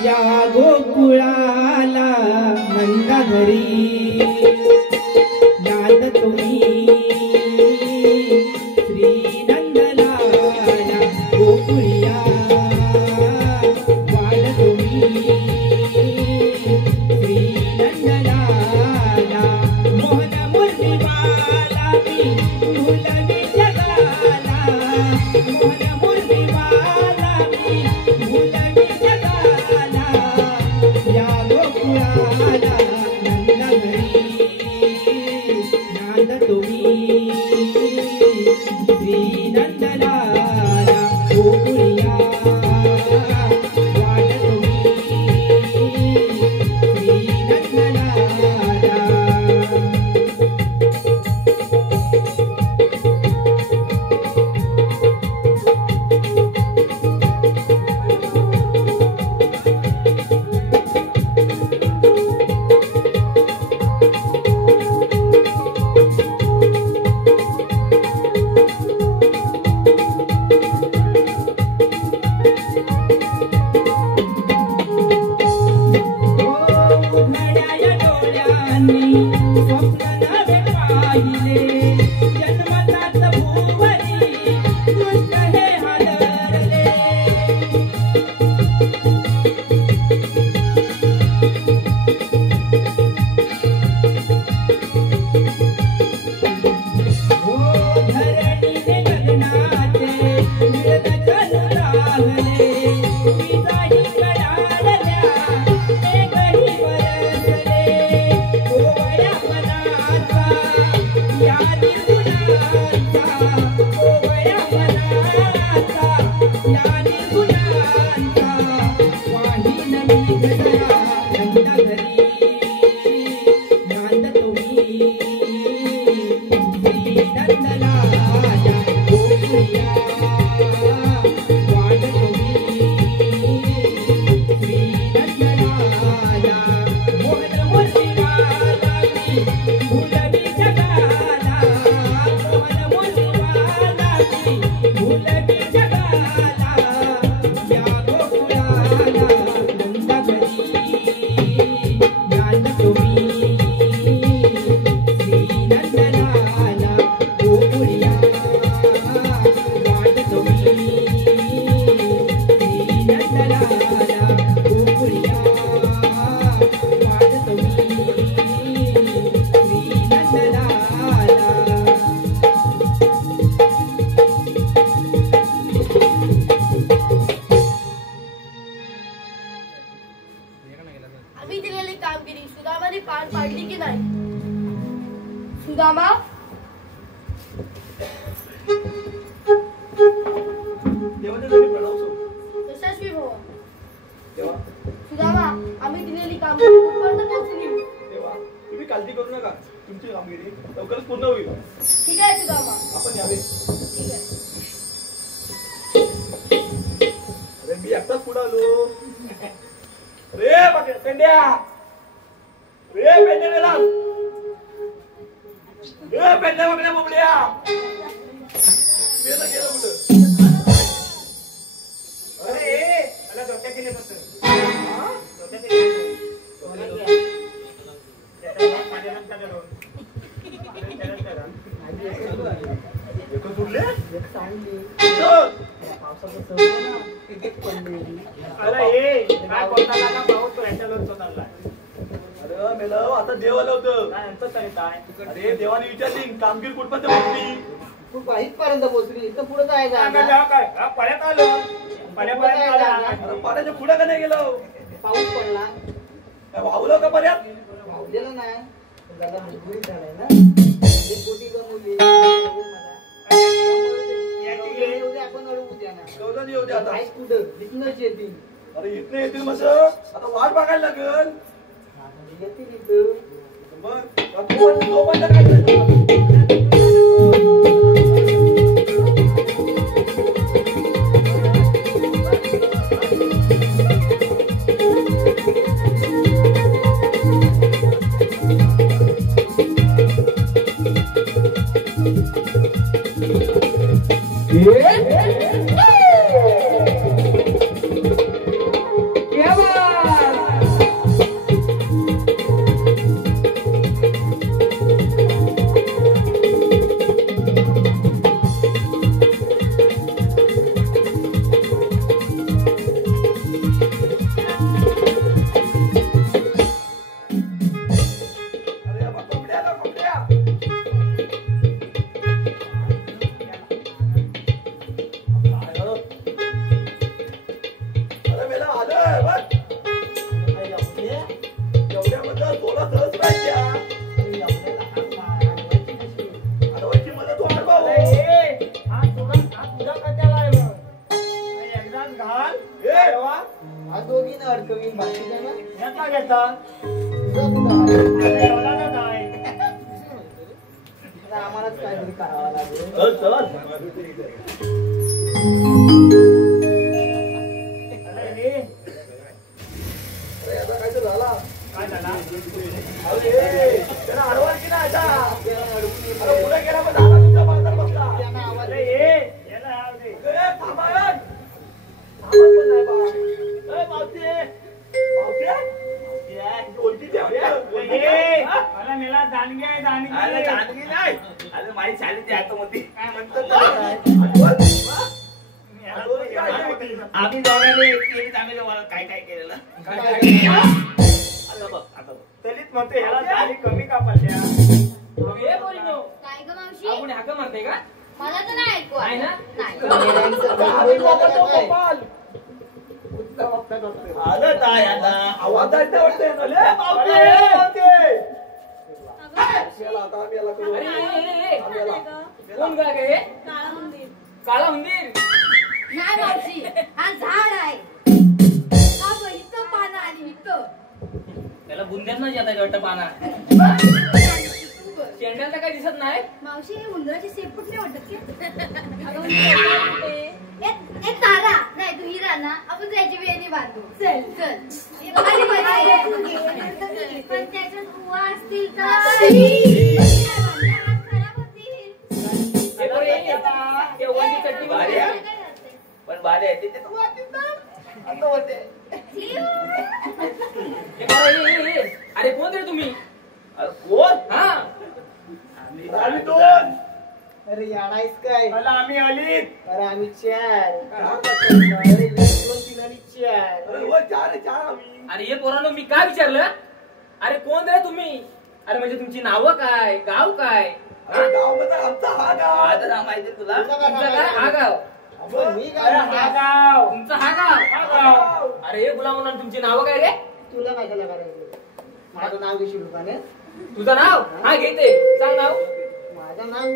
या गोकुळाला नंदा घरी नांद तुम्ही श्री नंदलाला गोकुळिया वाल तुम्ही श्री नंदलाला मोहन मुरलीवाला मी भूलवी जगाला मोहन मुरलीवाला मी भूलवी जगाला या गोकुळाला नंदा आम्ही दिलेली कामगिरी सुदामाने पार पाडली की नाही? सुदामा देवाच्या घरी प्रणाम सो. यशस्वी भव. देवा सुदामा आम्ही दिलेली कामगिरी कुठपर्यंत पोहोचली? देवा तुम्ही काळजी करू नका. तुमची कामगिरी लवकरच पूर्ण होईल. ठीक आहे सुदामा. आपण यावे. ठीक आहे. अरे मी एकटाच पुढे आलो. रे पेंड्या रे पेंड्या गेला. रे पेंड्या बघल्या बोबड्या गेलं गेलं कुठं. अरे मला डोक्यात दिले फक्त डोक्यात दिले. अरे हे काय बोलताना ना पाऊस ह्याच्यावर चालला. अरे मेलं आता देव आलं होतं. काय यांचं तरी काय अरे देवाने विचारली कामगिरी कुठपर्यंत पोहोचली. तू बाईकपर्यंत पोहोचली इथं पुढे जायचं आम्ही आता. जेव्हा काय हा, पाण्यात आलो पाण्यापर्यंत आला. अरे पाण्याच्या पुढे का नाही गेलो. पाऊस पडला काय वावलं का पर्यात. वावलेलं नाही त्याला मजबुरी झालाय ना. एक कोटी गमवली आपण अडवू द्या ना. गवलं येऊ दे आता. बाईक कुठं इथनंच येतील. अरे इथनं येतील मग आता वाट बघायला लागेल. येतील इथं. मग झोपायचं काय करायचं? अरे बाबा कोंबड्या आल्या, कोंबड्या. अरे मेला आलं बघ. एवढ्यामध्ये सोळा सहज पाहिजे. अडवायची मदत होणार भाऊ. ए, हा दोघीनं अडकवीन बाकीच्या ना आता आम्हालाच काहीतरी करावं लागेल. चल चल. अरे आता काय तर झाला. अरे त्याला अडवाल की नाही आता. अरे पुढे गेला मग झाला तुमचा बाजार बसला. त्यांना आवाज ए, थांबा रे. थांबत पण नाही बा. ए, मावशी. मावशी? ओळखीची आहे वाटतं. अरे जानगी नाही. अरे माझी शाळेची आठवती. काय म्हणतो आठवण? आठवण काय होती? आम्ही दोघांनी केलीत, आम्ही दोघांना काय काय केलेलं. आता बघ आता बघ. तरीच म्हणतो ह्याला दाढी कमी का पडल्या. ए पोरीनो, काय ग मावशी? आपण हाका मारते का? मला तर नाही ऐकू नाही ना? नाही. गोपाल. आलं काय आता. आवाज ऐकता वाटतंय ना? ले, मावशी, मावशी. याला आता आम्ही याला करू. अरे ए, आम्ही याला. कोण काय काय काळा मंदिर. काळा उंदीर. नाही मावशी हा झाड आहे. का ग इथं पानं आली इथं. त्याला बुंद्यात नाही येता वाटतं पाना. शेंड्याला काही दिसत नाही. मावशी हे उंदराची शेप कुठली वाटत की? अगं म्हणजे काय म्हणते? ए तारा नाही तू हिरा ना आपण त्याची वेणी बांधू. चल चल भारी मजा येईल. पण त्याच्यात बुवा असतील तर हात खराब होतील. ए पोरी, ते वंडी चटणी भारी आहे. पण भारी आहे तिथे तू आता होते. ए पोरी, ए, अरे कोण रे तुम्ही? अरे कोण. हा आम्ही दोन. अरे याडायस काय. मला आम्ही अलीत. अरे आम्ही चार. अरे एक, दोन, तीन आणि चार. अरे वर चार आहे, चार आम्ही. अरे हे पोरांनो मी काय विचारलं? अरे कोण रे तुम्ही? अरे म्हणजे तुमची नावं काय, गाव काय? अरे गाव म्हणजे आमचा हा गाव. आता ना माहिती तुला. तुमचं काय हा गाव? आपण मी अरे काय हा गाव. तुमचं हा गाव? हा गाव. अरे हे गुलाम तुमची नावं काय रे? तुला काय त्याला करायचं? माझं नाव घेशील दुकाने? तुझं नाव? हा घेते, सांग नाव. माझं नाव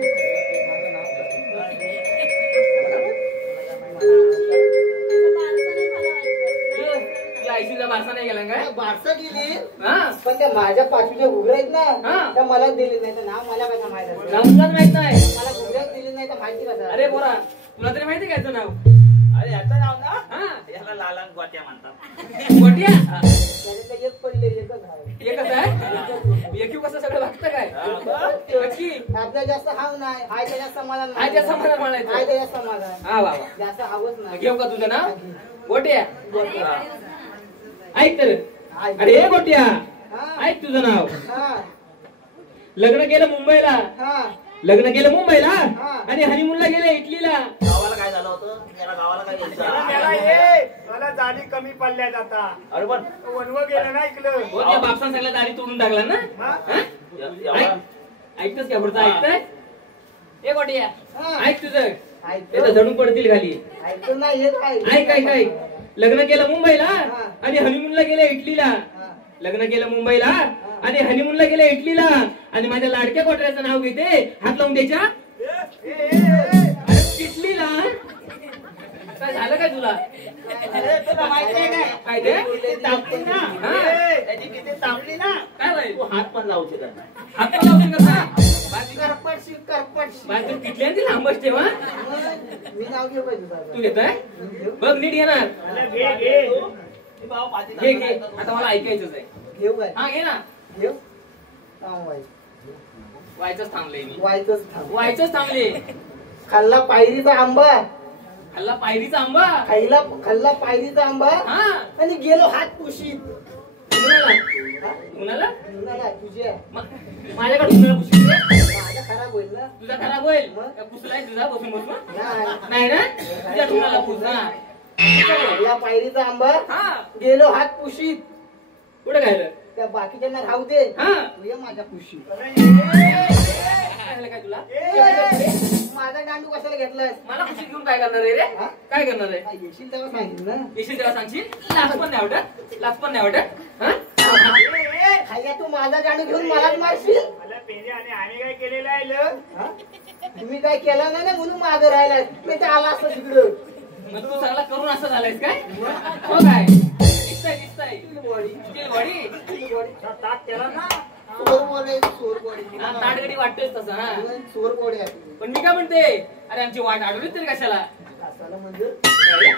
आईशीला बारसा नाही गेला काय? बारसा गेली हा पण त्या माझ्या पाचवीच्या घुगऱ्या आहेत हा. ना त्या मलाच दिली नाही तर नाव मला कसं माहित आहे? नाव तुलाच माहित नाही. मला घुगऱ्याच दिली नाही तर माहिती कसं? अरे बोरा तुला तरी माहिती काय नाव? अरे याचं नाव ना हा याला लाला गोट्या म्हणतात. गोट्या त्याने तर एक पडले एकच आहे. एकच आहे. एकू कसं सगळं वागतं काय? नक्की आपल्या जास्त हाव नाही हाय त्याच्या समाधान हाय त्याच्या समाधान म्हणायचं. हाय त्याच्या समाधान हा वा वा. जास्त हावच नाही. घेऊ का तुझं नाव? गोट्या. ऐक तर. अरे ए गोट्या ऐक तुझं नाव. हा लग्न केलं मुंबईला. हा लग्न केलं मुंबईला हा. आणि हनीमूनला गेले इटलीला. गावाला काय झालं होतं? त्याला गावाला काय त्याला घ्यायचं? ये मला जाडी कमी पडल्यात आता. अरे पण वनव गेलं ना इकडं. हो त्या बापसान सगळ्या दाढी तोडून टाकला ना. हा? हा? एवढा ऐकतोस का पुढचं ऐकतोय? ए गोट्या हा. ऐक तुझं. ऐकतो त्याचं जणू पडतील खाली. ऐकतो नाही येत आहे. ऐक ऐक ऐक. लग्न केलं मुंबईला हा. आणि हनीमूनला गेले इटलीला. हा. लग्न केलं मुंबईला आणि हनीमूनला गेले इटलीला आणि माझ्या लाडक्या कोटऱ्याचं नाव घेते हात लावून द्यायच्या. अरे इटलीला काय झालं काय तुला? अरे तुला माहिती आहे काय? काय ते? ते तापली ना. हा. त्याची किती तापली ना. काय होईल? तू हात पण लावू शकत नाही. हात पण लावशील कसा? बाकी करपटशी करपटशी बाकी किटल्यांची लांबच ठेवा. मी नाव घेऊ पाहिजे तुझं. तू घेतोय? बघ नीट घेणार. अरे घे घे. हे भाऊ पाठी घे घे आता मला ऐकायचंच आहे. घेऊ काय? हा घे ना. घेऊ थांब वाई व्हायचंच थांबले मी. वायचंच थांब. व्हायचंच थांबले. खाल्ला पायरीचा आंबा हल्ला पायरीचा आंबा. खाल्ला पायरीचा आंबा हा आणि गेलो हात पुशीत. कुणाला? कुणाला? नाही तुझ्या माझ्याकडे कुणाला पुशील रे? माझा खराब होईल ना. तुझा खराब होईल. मग? का पुसलाय तुझा बसून बसून? नाही. नाही ना? तुझ्या कुणाला पुस ना. खाल्ला पायरीचा आंबा हा गेलो हात पुशीत. कुठे काय त्या बाकीच्यांना राहू दे हा तू ये माझ्या पुशीत. काय तुला? माझा गांडू कशाला घेतलास? मला पुशीत घेऊन काय करणार आहे रे? हा? काय करणार आहे? काय येशील तेव्हा सांगितलं ना. येशील तेव्हा सांगशील? लाच पण नाही वाटत. लाच पण नाही वाटत. हा? खायला तू माझा गांडू घेऊन मलाच मारशील. मला पेजे आणि आम्ही काय केलेलं आहे ल? हा? तुम्ही काय केलं नाही ना म्हणून मागं राहिलाय. नाही तर आला असतं तिकडं. मग तू सगळा करून असं झालायस काय? हो काय? दिसतंय दिसतंय. Steel body. ताट केला ना. सोरबोडे हा, ताटगडी वाटतोय तसं हा. सोरबोडे आहे. पण मी काय म्हणते अरे आमची वाट अडवलीच तरी कशाला? कशाला म्हणजे काय?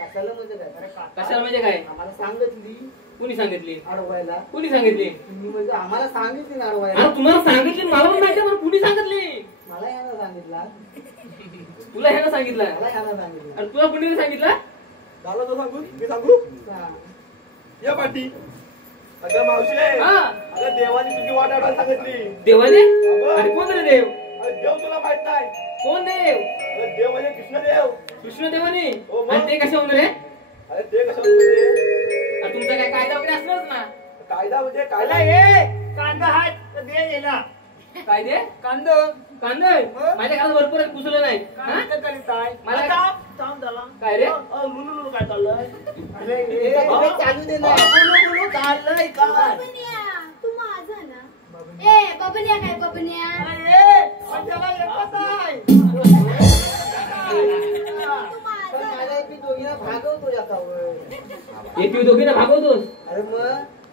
कशाला म्हणजे काय? कशाला म्हणजे काय? आम्हाला सांगितली कुणी सांगितली? अडवायला. कुणी सांगितली? तुम्ही म्हणजे आम्हाला सांगितली ना अडवायला. अरे तुम्हाला सांगितली मला पण माहिती आहे, पण कुणी सांगितली? मला यानं सांगितला. तुला ह्यानं सांगितलं? मला यानं सांगितलं. अरे तुला कुणी सांगितलं? झालं तर सांगू? मी सांगू? हा. या पाठी. अगं मावशी हा. अगं देवाने तुझी वाट अडवायला सांगितली. देवाने? अरे कोण रे देव? अरे देव तुला माहित नाही. कोण देव? अरे देव म्हणजे कृष्णदेव. कृष्णदेवाने? हो मग. आणि ते कशाहून रे? अरे ते कसं म्हणजे अरे तुमचा काय कायदा वगैरे असणारच ना? कायदा म्हणजे अरे कायदा. हे कांदा हात तर दे ये ना. काय दे? कांद कांदा? माझ्या घरात भरपूर आहे, कुसलं नाही. हा? कांदा करीत आहे. मला आता थांब झाला. काय रे? लुलू काय चाललंय? अरे हे हे काय चालू दे ना. चाललंय काय? बबन्या, तू माझा ना. ए बबन्या काय बबन्या? त्याला येतच आहे. तू पण माझा. माझ्या इथे दोघीला भागवतो याकावर. एक दोघींना भागवतोस? अरे मग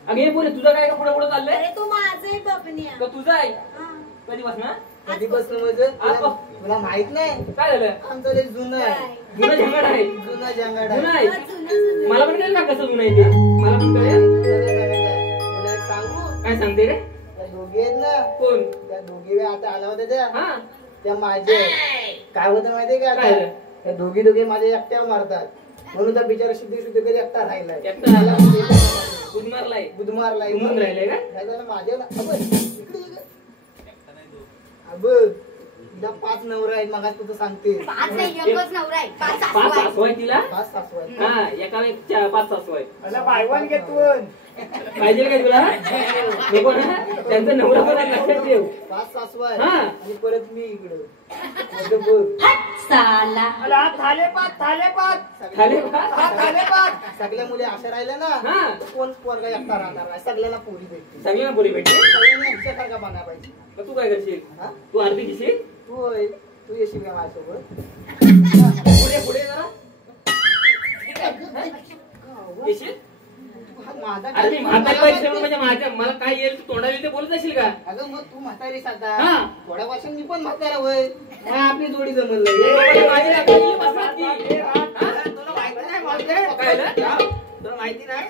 अगं हे बोले तुझं काय का पुढे पुढे चाललंय? अरे तू माझा आहे बबन्या. का तुझं आहे? हा. कधी बसणार? कधी बसलं म्हणजे तुला माहित नाही. काय झालं? आमचं ते जुनं आहे. काय? जुनं झंगाट आहे. जुना जंगाड जुनं आहे. आहे. जुनं जुनं. मला पण कळेल ना कसं जुनं आहे ते. मला पण कळेल. तुला एक सांगू काय सांगते रे? त्या दोघी आहेत ना कोण? त्या दोघी आता आल्या होत्या त्या हा त्या माझे काय होतं माहितीये का काय झालं? त्या दोघी माझ्या एकट्यावर मारतात म्हणून त्या बिचारा शुद्धी कधी एकटा राहिलाय. एकटा राहिला? बुध मारलाय. बुधमारलाय. बुधमारून राहिलाय का? काय झालं माझ्या इकडे ये गं. अब तिला 5 नवरा आहेत मग तू तर सांगते. 5 नाही एकच नवरा आहे. 5 पाच सासू आहे तिला? 5 सासू आहेत. हा एका एक 5 सासू आहे. मला बायवन घेतून पाहिजे काय तुला नको ना त्यांचा नवरा पण आहे, लक्षात ठेव. 5 सासू आहे हा. आणि परत मी इकडे म्हणजे बघ. साला मला थालेपात सगळ्या मुली अशा राहिल्या ना हा. तर कोण पोरगा एकटा राहणार नाही, सगळ्यांना पोरी भेटते, सगळ्यांना बोली भेटते. सगळ्यांना एकट्यासारखा बनायला पाहिजे. मग तू काय करशील हा? तू अर्धी घेशील तू येशील का माझ्यासोबत? पुढे जरा येशील हा माझा अरे मी म्हातारी पाहिजे म्हणजे माझ्या मला काय येईल तू तोंडाला ते बोलत असेल का अगं मग तू म्हातारी साधा हा. थोड्या वर्षांनी मी पण म्हातारा होय, मग आपली जोडी जमल माझी लागली बसणार की. तुला माहिती नाही मावशे? काय झालं? तुला माहिती नाही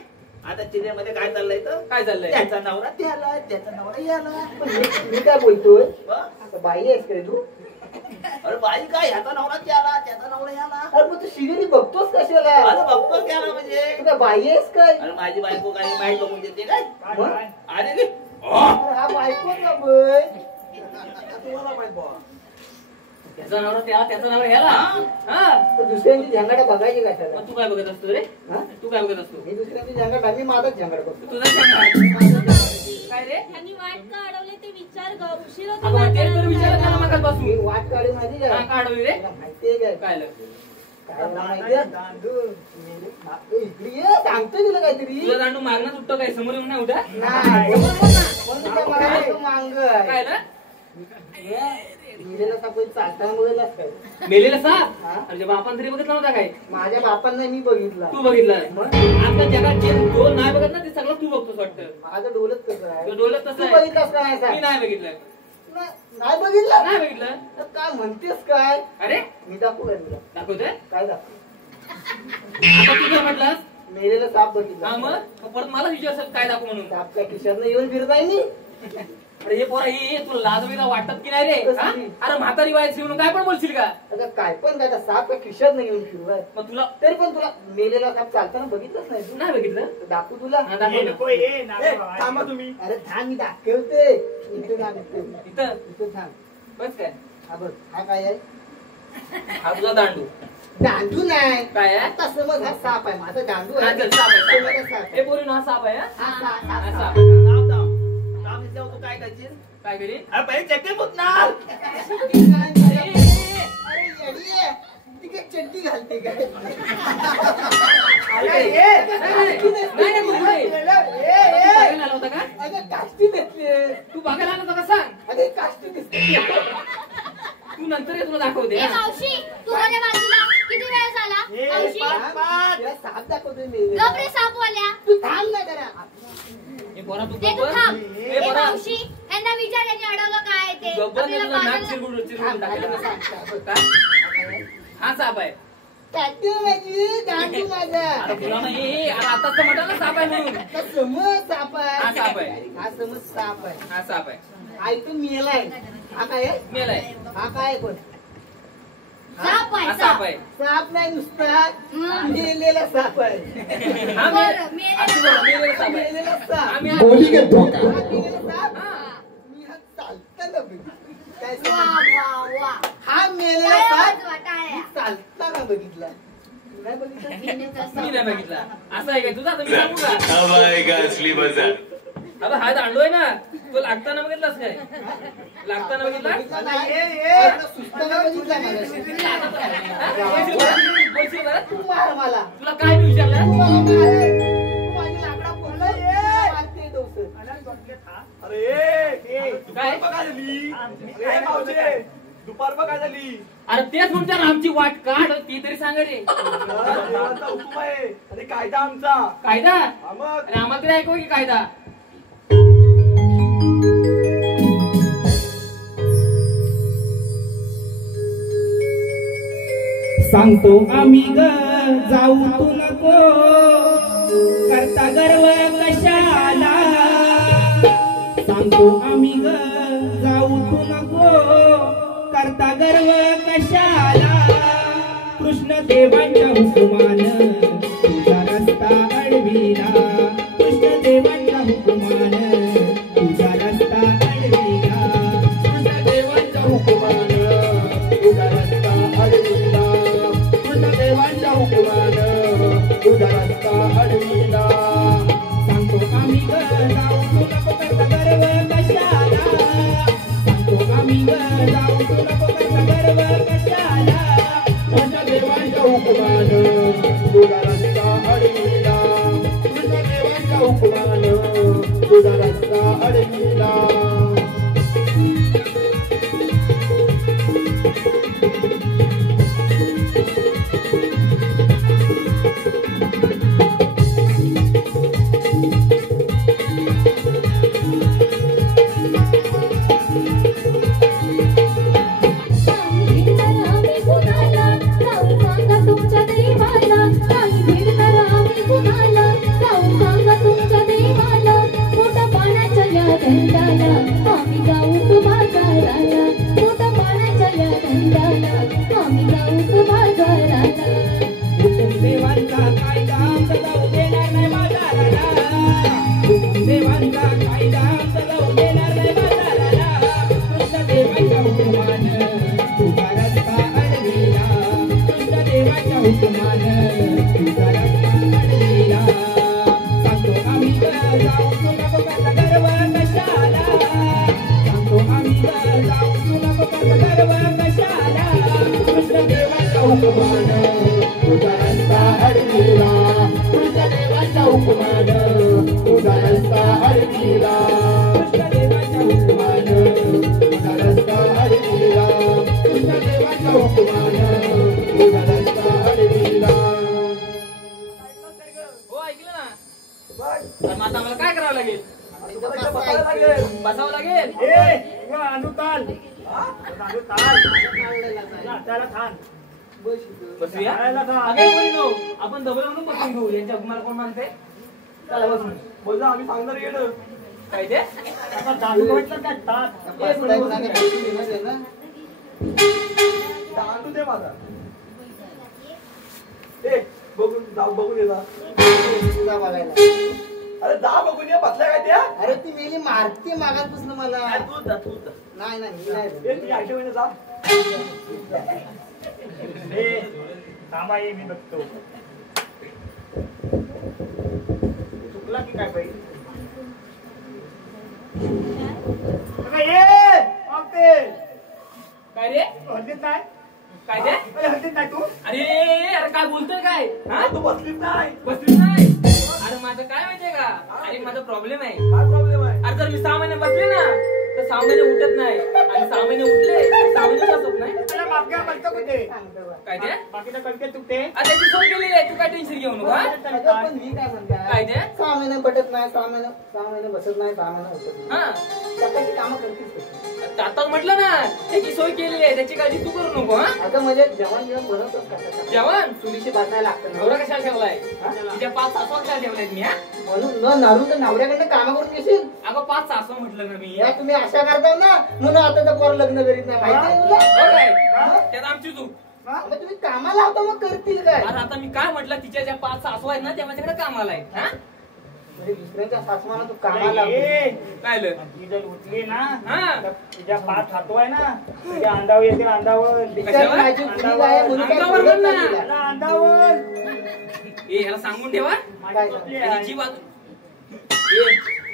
आता चिन्यामध्ये काय चाललंय तर काय चाललंय त्याचा नवरा त्याला त्याचा नवरा याला. मी काय बोलतोय बा. आता बाई आहेस काय तू? अरे बाई काय ह्याचा नवरा त्याला त्याचा नवरा याला. अरे पण तू सिरियली बघतोस कशाला? अरे बघतो त्याला म्हणजे तू काय बाई आहेस काय? अरे माझी बायको काही माहित बघून देते काय मग? अरे रे. अरे हा बायको का बय? तुम्हाला माहित बाबा त्याचा नवरा त्याला त्याचा नवरा याला हा. तर दुसऱ्यांची झंगाटा बघायची कशाला? मग तू काय बघत असतो रे हा? तू काय बघत असतो मी दुसऱ्यांची झंगाटा मी माझाच झंगाट बघतो. तुझा काय रे त्यांनी वाट का अडवले ते विचार ग. उशीर होतो अगं तेच तर म्हाताऱ्याला विचारत जायला. मला मगात मी बसून वाट काढली माझी का काय? काढवली रे तुला माहितीये काय? काय आलं? काय तुला माहितीये? इकडे ये, सांगतोय तुला काहीतरी. तुला दांडू मागणं सुटतो काय समोर येऊन नाही उद्या नाही. म्हणून त्या मराठीचं मांग आहे. काय ना मेलेला साप चालताना बघितलास काय? मेलेला साप हा? अरे बापान तरी बघितला नव्हता काय माझ्या बापांना मी बघितला. तू बघितला आता जगात जे डोल नाही बघत ना ते सगळं तू बघतोस वाटतं माझं डोलत कसं आहे? तो डोलत तसं तू आहे बघितलास का नाही मी सांग? नाही बघितलं नाही बघितलं? नाही बघितलं तर काय म्हणतेस काय? अरे मी दाखवू काय तुला? दाखवतोय काय दाखवू? आता तू काय म्हटलास मेलेला साप हा बघितला. मग परत मला विचार काय दाखव म्हणून साप काय खिशातनं येऊन फिरताय मी? अरे हे पोरा हे तुला लाज वगैरे वाटत की नाही रे हा? अरे म्हातारी बायची म्हणून काय पण बोलशील का आता काय पण काय साप काय खिशात नाही येऊन फिरवाय? मग तुला तरी पण तुला मेलेला साप चालताना बघितलंच नाही तू? नाही बघितलं तर दाखवू तुला? हा, दाखव ये ना. नको ये ना ए, बाबा. थांबा तुम्ही. अरे थांब मी दाखवते. इथं थांब इथं. इथं इथं थांब. बस काय हा बघ हा काय आहे? हा तुझा दांडू दांडू नाही. काय आहे? आता समज हा साप आहे, माझा दांडू हा, आहे. चल, साप आहे, साप समज आहे. हा साप आहे. हे पोरीनो हा साप आहे हा? हा साप, हा हा साप साप. थांब थांब थांब दिसल्यावर तू काय करशील काय करीन अरे पहिले चक्के मुतणार अरे येडी आहे. ती काय चड्डी घालते काय? अरे ये. नाही तू पुढे. तू बघायला आला होता का अगं काष्टी दिसते. तू बघायला आला होता का सांग अगं काष्टी दिसते. तू नंतर ये, तुला दाखवते ए हा. मावशी तू माझ्या बाजूला किती वेळ झाला ए, मावशी पाच. तिला साप दाखवतोय मी. गपरे सापवाल्या तू थांब ना जरा. हे पोरा तू ते तू गप्प थांब बस. ए हे पोरा मावशी यांना विचार यांनी अडवलं काय ते गप्प बस, आपल्याला तुला नाक बाजूला- चिरगुड टाकेल ना. सांग. काय? हा साप आहे काष्टी माझी दांडू माझा. अरे तुला मग हे अरे आताच तर म्हटलं ना साप आहे म्हणून आता समज साप आहे. हा साप आहे हा समज साप आहे. हा साप आहे आई तू मेलाय. हा काय आहे? मेलाय हा काय कोण? साप आहे हा साप आहे साप नाही नुसता मेलेला साप आहे. हा बरं, मेलेला मेलेला साप आहे. मेलेला साप. आम्ही हा मेलेला साप. मी हा चालताना बघितला. काय वा सांगू? वा वा हा मेलेला टाळ्या साप वाजवा, टाळ्या. मी चालताना बघितला. तू नाही बघितला? मी नाही बघितला असं आहे काय तुझा आता मी सांगू का अब आएगा असली मजा. आता हा दांडू आहे ना तो लागताना बघितलास काय लागताना बघितला बघितला नाही. ये. आता सुस्ताना बघितला मगाशी. बोलशील बरं? तू मार मला. तुला काय मी विचारलं तू मला मार. तू माझी लाकडा फोडला. मारते डोसं. अरे ए, काय? दुपार बघा झाली. ए, मावशे, दुपार बघा झाली. अरे तेच म्हणतात ना, आमची वाट काढ ती तरी सांगा रे देवाचा हुकूम आहे आणि कायदा आमचा. कायदा हा मग. आणि आम्हाला तरी ऐकू की कायदा सांगतो आम्ही ग जाऊ तू नको करता गर्व कशाला सांगतो आम्ही ग जाऊ तू नको करता गर्व कशाला कृष्ण देवांच्या हुकुमान तुझा रस्ता अडविला कृष्ण देवांच्या हुकुमान तुझा रस्ता अडविला कृष्ण देवांच्या हुकुमान तुझा रस्ता अडविला कृष्ण देवांच्या हुकुमान तुझा रस्ता अडविला सांगतो हुकमान तुझा रस्ता अडविला बसावं लागेल. आपण दबल म्हणून बसून घेऊ. यांच्या मला कोण मानते? चला बसून बोलला आम्ही सांगणार गेलो काय ते दे माझा बघून जाऊ बघून येता बघायला. अरे जा बघून ये बसल्या काय त्या. अरे ती मेली मारते मागापासून मला. तूच जा तूच जा. नाही ती आठवणी जा थांबा ये मी बघतो. चुकला की काय पाहिजे काय रे हल्लीत नाही काय ते हल्लीत नाही तू. अरे अरे काय बोलतोय काय तू बसलीच नाही बसलीच नाही. अरे माझं काय माहितीये का अरे माझा प्रॉब्लेम आहे. काय प्रॉब्लेम आहे. अरे जर मी 6 महिने बसले ना तर 6 महिने उठत नाही आणि 6 महिने उठले तर 6 महिने बसत नाही. अरे मागच्या म्हणतो कुठे काय ते बाकीचं कणके चुकते. अरे त्याची सोय केलेली आहे. तू काय टेन्शन घेऊ नको. पण मी काय म्हणते काय ते 6 महिने पटत नाही 6 महिने बसत नाही 6 महिने उठत नाही. हा सकाळची कामं करतेस. आता म्हटलं ना त्याची सोय केलेली आहे. त्याची काळजी तू करू नको. हा आता म्हणजे जेवण जेवण बनवतोस का? जेवण चुलीशी बसायला लागतं. नवरा कशाला ठेवलाय तिच्या 5 सासवा कशाला ठेवलाय मी. हा म्हणून न नारून तर नवऱ्याकडनं कामं करून घेशील. अगं 5 सासवा म्हटलं ना मी. या तुम्ही आशा करता ना म्हणून आता तर पोर लग्न करीत नाही माहिती आहे तुला. हो काय त्यात आमची चूक. आता तुम्ही कामाला लावता मग करतील काय. अरे आता मी काय म्हटलं तिच्या ज्या 5 सासवा आहेत ना त्या माझ्याकडे कामाला आहेत. हा म्हणजे दुसऱ्याच्या सासमाला तू कामाला लावतो. काय ती जर उठली ना हा तर तुझ्या 5 हातो आहे ना तुझ्या अंगावर येते. अंगावर बिचारी माझी मुलगी आहे म्हणून काय अंगावर बोलत बोल ना. नाही तिला. त्याला अंगावर ए ह्याला सांगून ठेवा काय टोचली त्याची आहे. जीव ए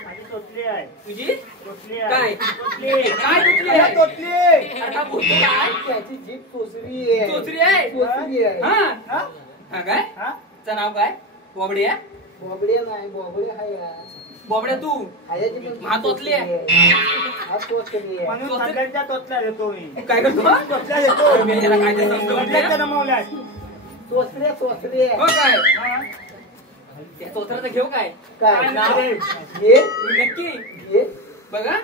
माझी टोचली आहे. तुझी टोचली काय आहे. टोचली. काय तुटली मला आहे? टोचली. अरे काय बोलतो काय त्याची जीभ चोचरी आहे. चोचरी आहे चोचरी आहे. हा हा? हा काय हा? तुझं नाव काय बोबड्या बोबडे नाही बोबडे आहे यार. बोबड्या तू आयाची पण हा चोचली आहे. हा चोचरी आहे. म्हणून सगळ्यांच्या टोचल्या देतो मी. काय करतो टोचल्या देतो. मी ह्याला काय ते समजवून सगळ्यांच्या दे. जमवल्या. चोचरी आहे. हो काय हा? त्या चोचऱ्याचं घेऊ काय काय नाव ये नक्की ये बघा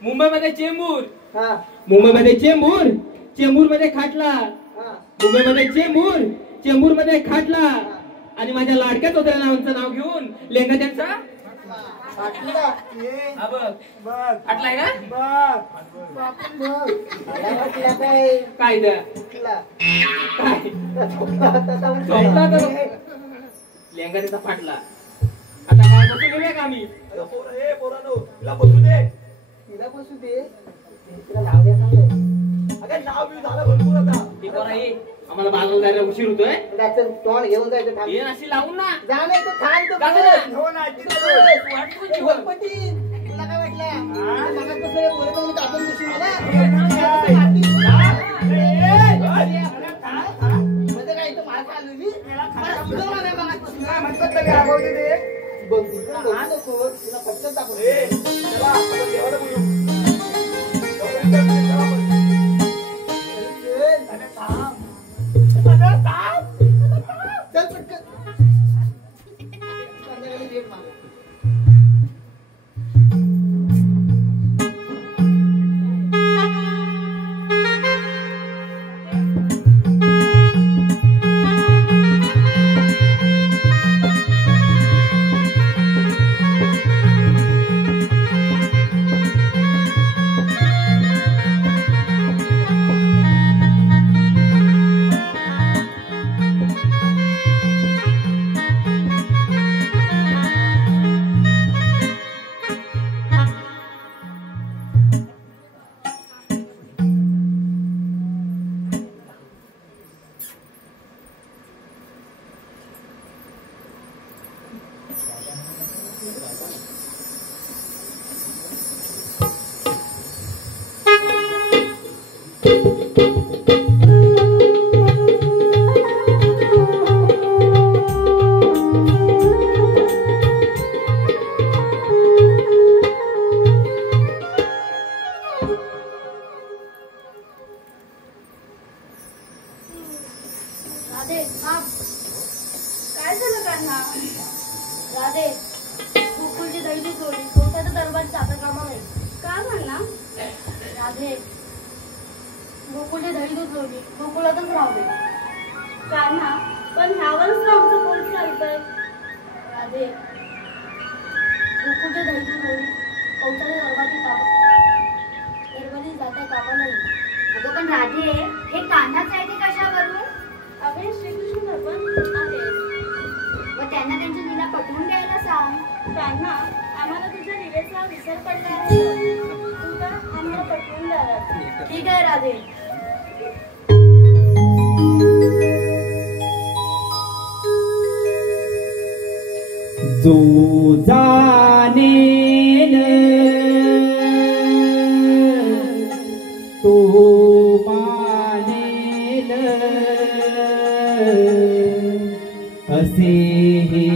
मुंबईमध्ये चेंबूर हा मुंबईमध्ये चेंबूर चेंबूरमध्ये खाटला हा मुंबईमध्ये चेंबूरमध्ये खाटला आणि माझ्या लाडक्या चौधऱ्या नावांचं नाव घेऊन लेंगा त्यांचा फाटला. हा बघ बघ आटलाय का बघ मला वाटलं काय काय द्या फुटला. काय झोपला होता तर झोपला तर लेंगा त्याचा फाटला. आता काय बसून घेऊया का आम्ही पोरानो तिला बसू दे. तिला बसू दे. तिला नाव द्या चांगलं. अगं नाव बिव झालं भरपूर आता. ती पोरं ये आम्हाला बाजूला जायला उशीर होतोय. त्याचं तोंड घेऊन जायचं थांब. ये अशी लावून ना जा नाही तर थांब तर जा बस. ना. हो ना तिथं बस. वाटतो ए, जीवन. गणपती, तुला काय वाटलं मगाचपासून बोलत होतो आपण बसून मला. म्हणजे काय इथं मला चालू मी मला समजवलं नाही मगाचपासून. तरी राबवते ते बंधूकडे बोलू नको, तिला पटकन टाकून दे. चला आपण देवाला बोलू. अरे थांब. चल पटकन. संध्याकाळी भेट मार. राधे थांब. काय झालं कान्हा? राधे गोकुळची दहीची जोडी कोणत्या दरबार जाता कामा नाही. का म्हणा? राधे गोकुळची दही दूध जोडी गोकुळातच राहू दे. कान्हा, पण ह्यावरच तर आमचं पोट चालतंय. राधे गोकुळची दही दूध जोडी कोणत्या दरबारी जाता कामा नाही. अगं पण राधे हे कान्हाच आहे ते कशावरून? अगं श्रीकृष्ण भगवान आहेत. व त्यांना त्यांची लीला पटवून द्यायला सांग. कान्हा, आम्हाला तुझ्या लीलेचा विसर पडला आहे. तू का आम्हाला पटवून द्यावा. ठीक आहे राधे. जो जानेल तो मानेल असे हे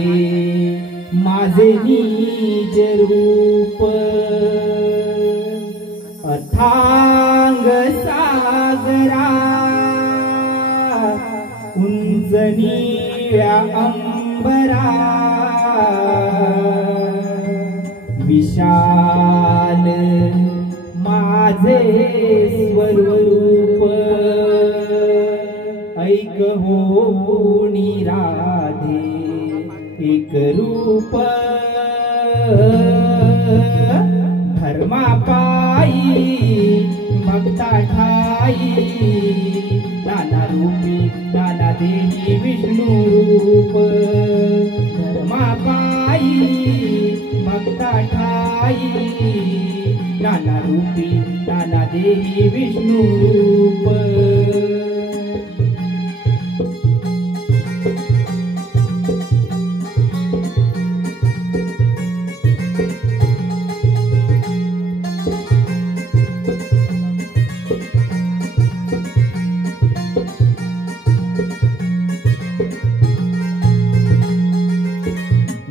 माझे निज रूप अथांग सागरा उंच निळ्या अंबरा विशाल माझे स्वरूप ऐक होणी राधे एक रूप धर्मा पायी भक्ता ठाई नाना रूपी नाना देही विष्णू रूप धर्मा पायी भक्ता ठाई नाना रूपी नाना देही विष्णू रूप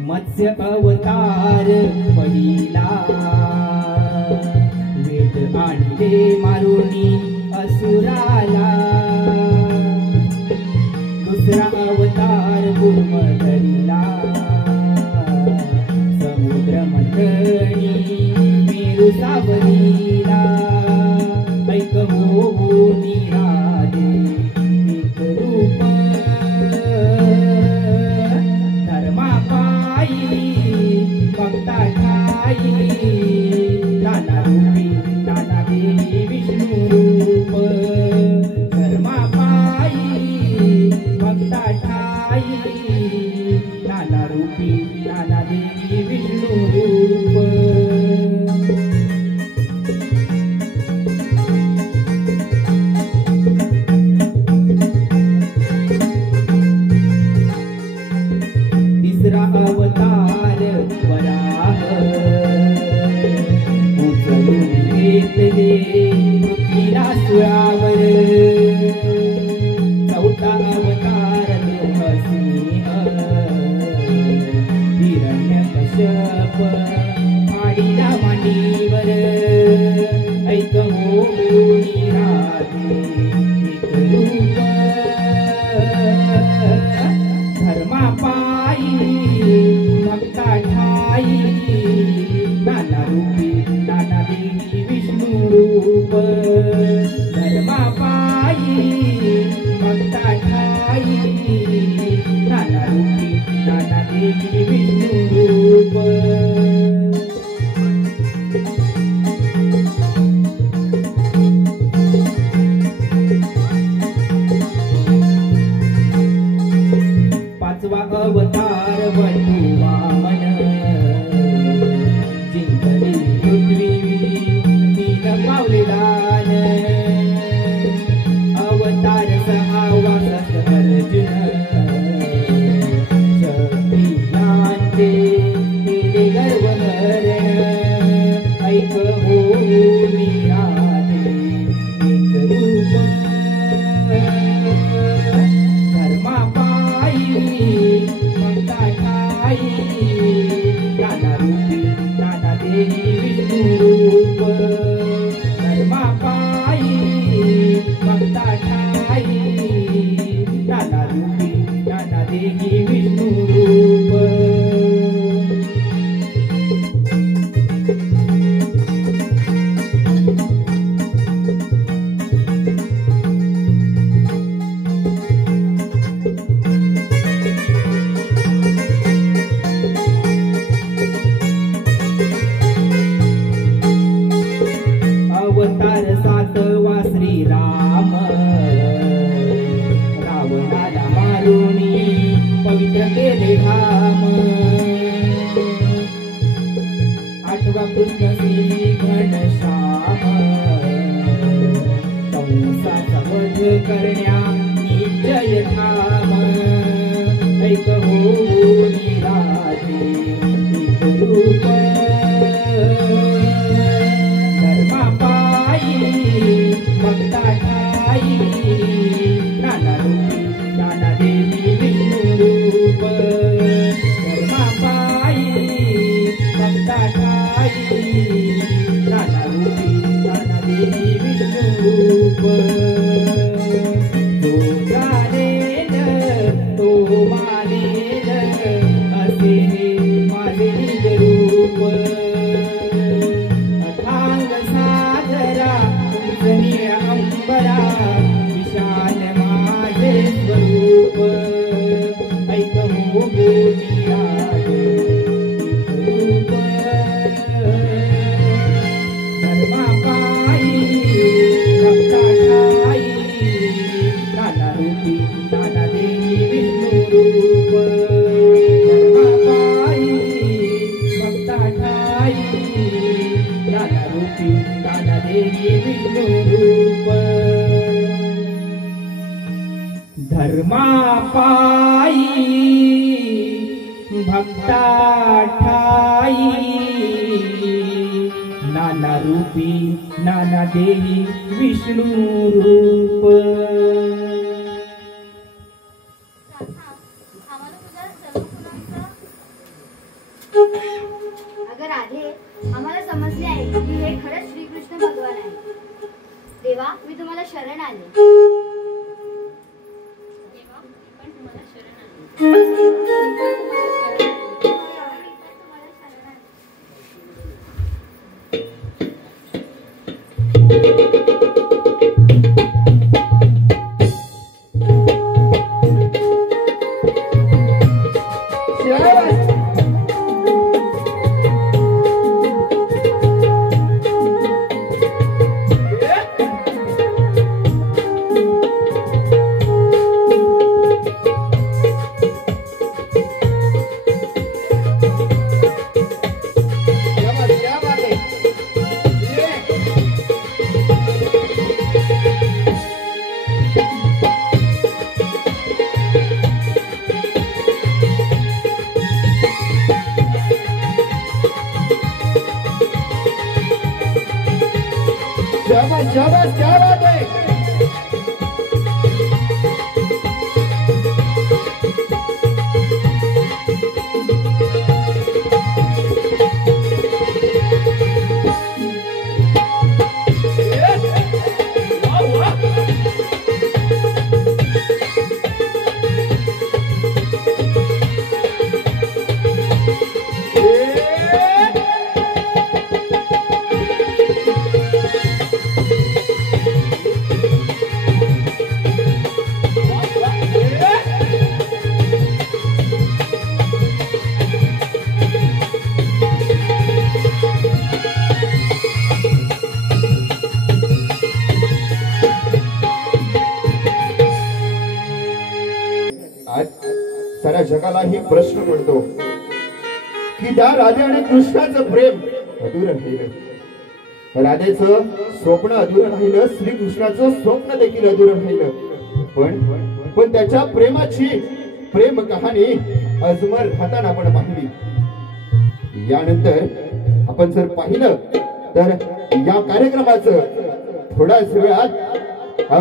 मत्स्य अवतार पहिला वेद आणले मारुनी असुराला दुसरा अवतार गुरुम धरिला समुद्र मंथनी मेरू सावलीला ऐक होनी राधे एक रूप धर्मा भक्ता ठाई नाना रूपी नाना देवी विष्णू रूप धर्मा पायी भक्ता ठाई नाना रूपी नाना देवी विष्णू रूप तिसरा अवतार वराह उचलून घेतले पृथ्वीला सुळावर चौथा अवतार नृसिंह वृषभ माडीला मांडीवर ऐक मोनी राधे एक रूप धर्मा पायी भक्ता ठाई नाना रूपी नाना देवी विष्णू रूप धर्मा पायी भक्ता ठाई नाना रूपी नाना देवी विष्णू रूप पाचवा अवतार बटू वामन जिंकली पृथ्वी तीन पावले दान अवतार सहावा अर्जुन क्षत्रियांचे केले गर्वहरण ऐक हो निराले एक रूप धर्मा ममता ठाई नाना रूपी नाना देवी विष्णू रूप धर्मा पायी ममता ठाई नाना रूपी नाना देवी विष्णू रूप अवतार सातवा श्रीराम रावणाला मारुनी पवित्र केले धाम आठवा कृष्ण श्री घनश्याम कंसाचा वध करण्या निश्चय धाम ऐक हो निराजे एक रूप धर्मा ममता ठाई नाना रूपी नाना देवी विष्णू रूप धर्मा पायी ममता ठाई नाना रूपी नाना देवी विष्णू रूप तो जाणेल तो मानेल असे हे माझे निज रूप अंबरा विशाल माझे स्वरूप ऐक हो निराले रूप धर्मा पायी भक्ता ठाई नाना रूपी नाना देवी विष्णू रूप धर्मा पायी भक्ता ठाई नाना रूपी नाना देवी विष्णू रूप धर्मा पायी भक्ता ठाई नाना रूपी नाना देवी विष्णू रूप अगं राधे आम्हाला समजले आहे की हे खरंच श्रीकृष्ण भगवान आहे देवा मी तुम्हाला शरण आले देवा मी पण तुम्हाला शरण आले शाबाश क्या बात है जगालाही प्रश्न पडतो की त्या राधे आणि कृष्णाचं प्रेम अधुरं राहिलं, राधेचं स्वप्न अधुरं राहिलं, श्रीकृष्णाचं स्वप्न देखील अधुरं राहिलं. पण त्याच्या प्रेमाची प्रेम कहाणी अजमर राहताना आपण पाहिली. यानंतर आपण जर पाहिलं तर या कार्यक्रमाचं थोड्याच वेळात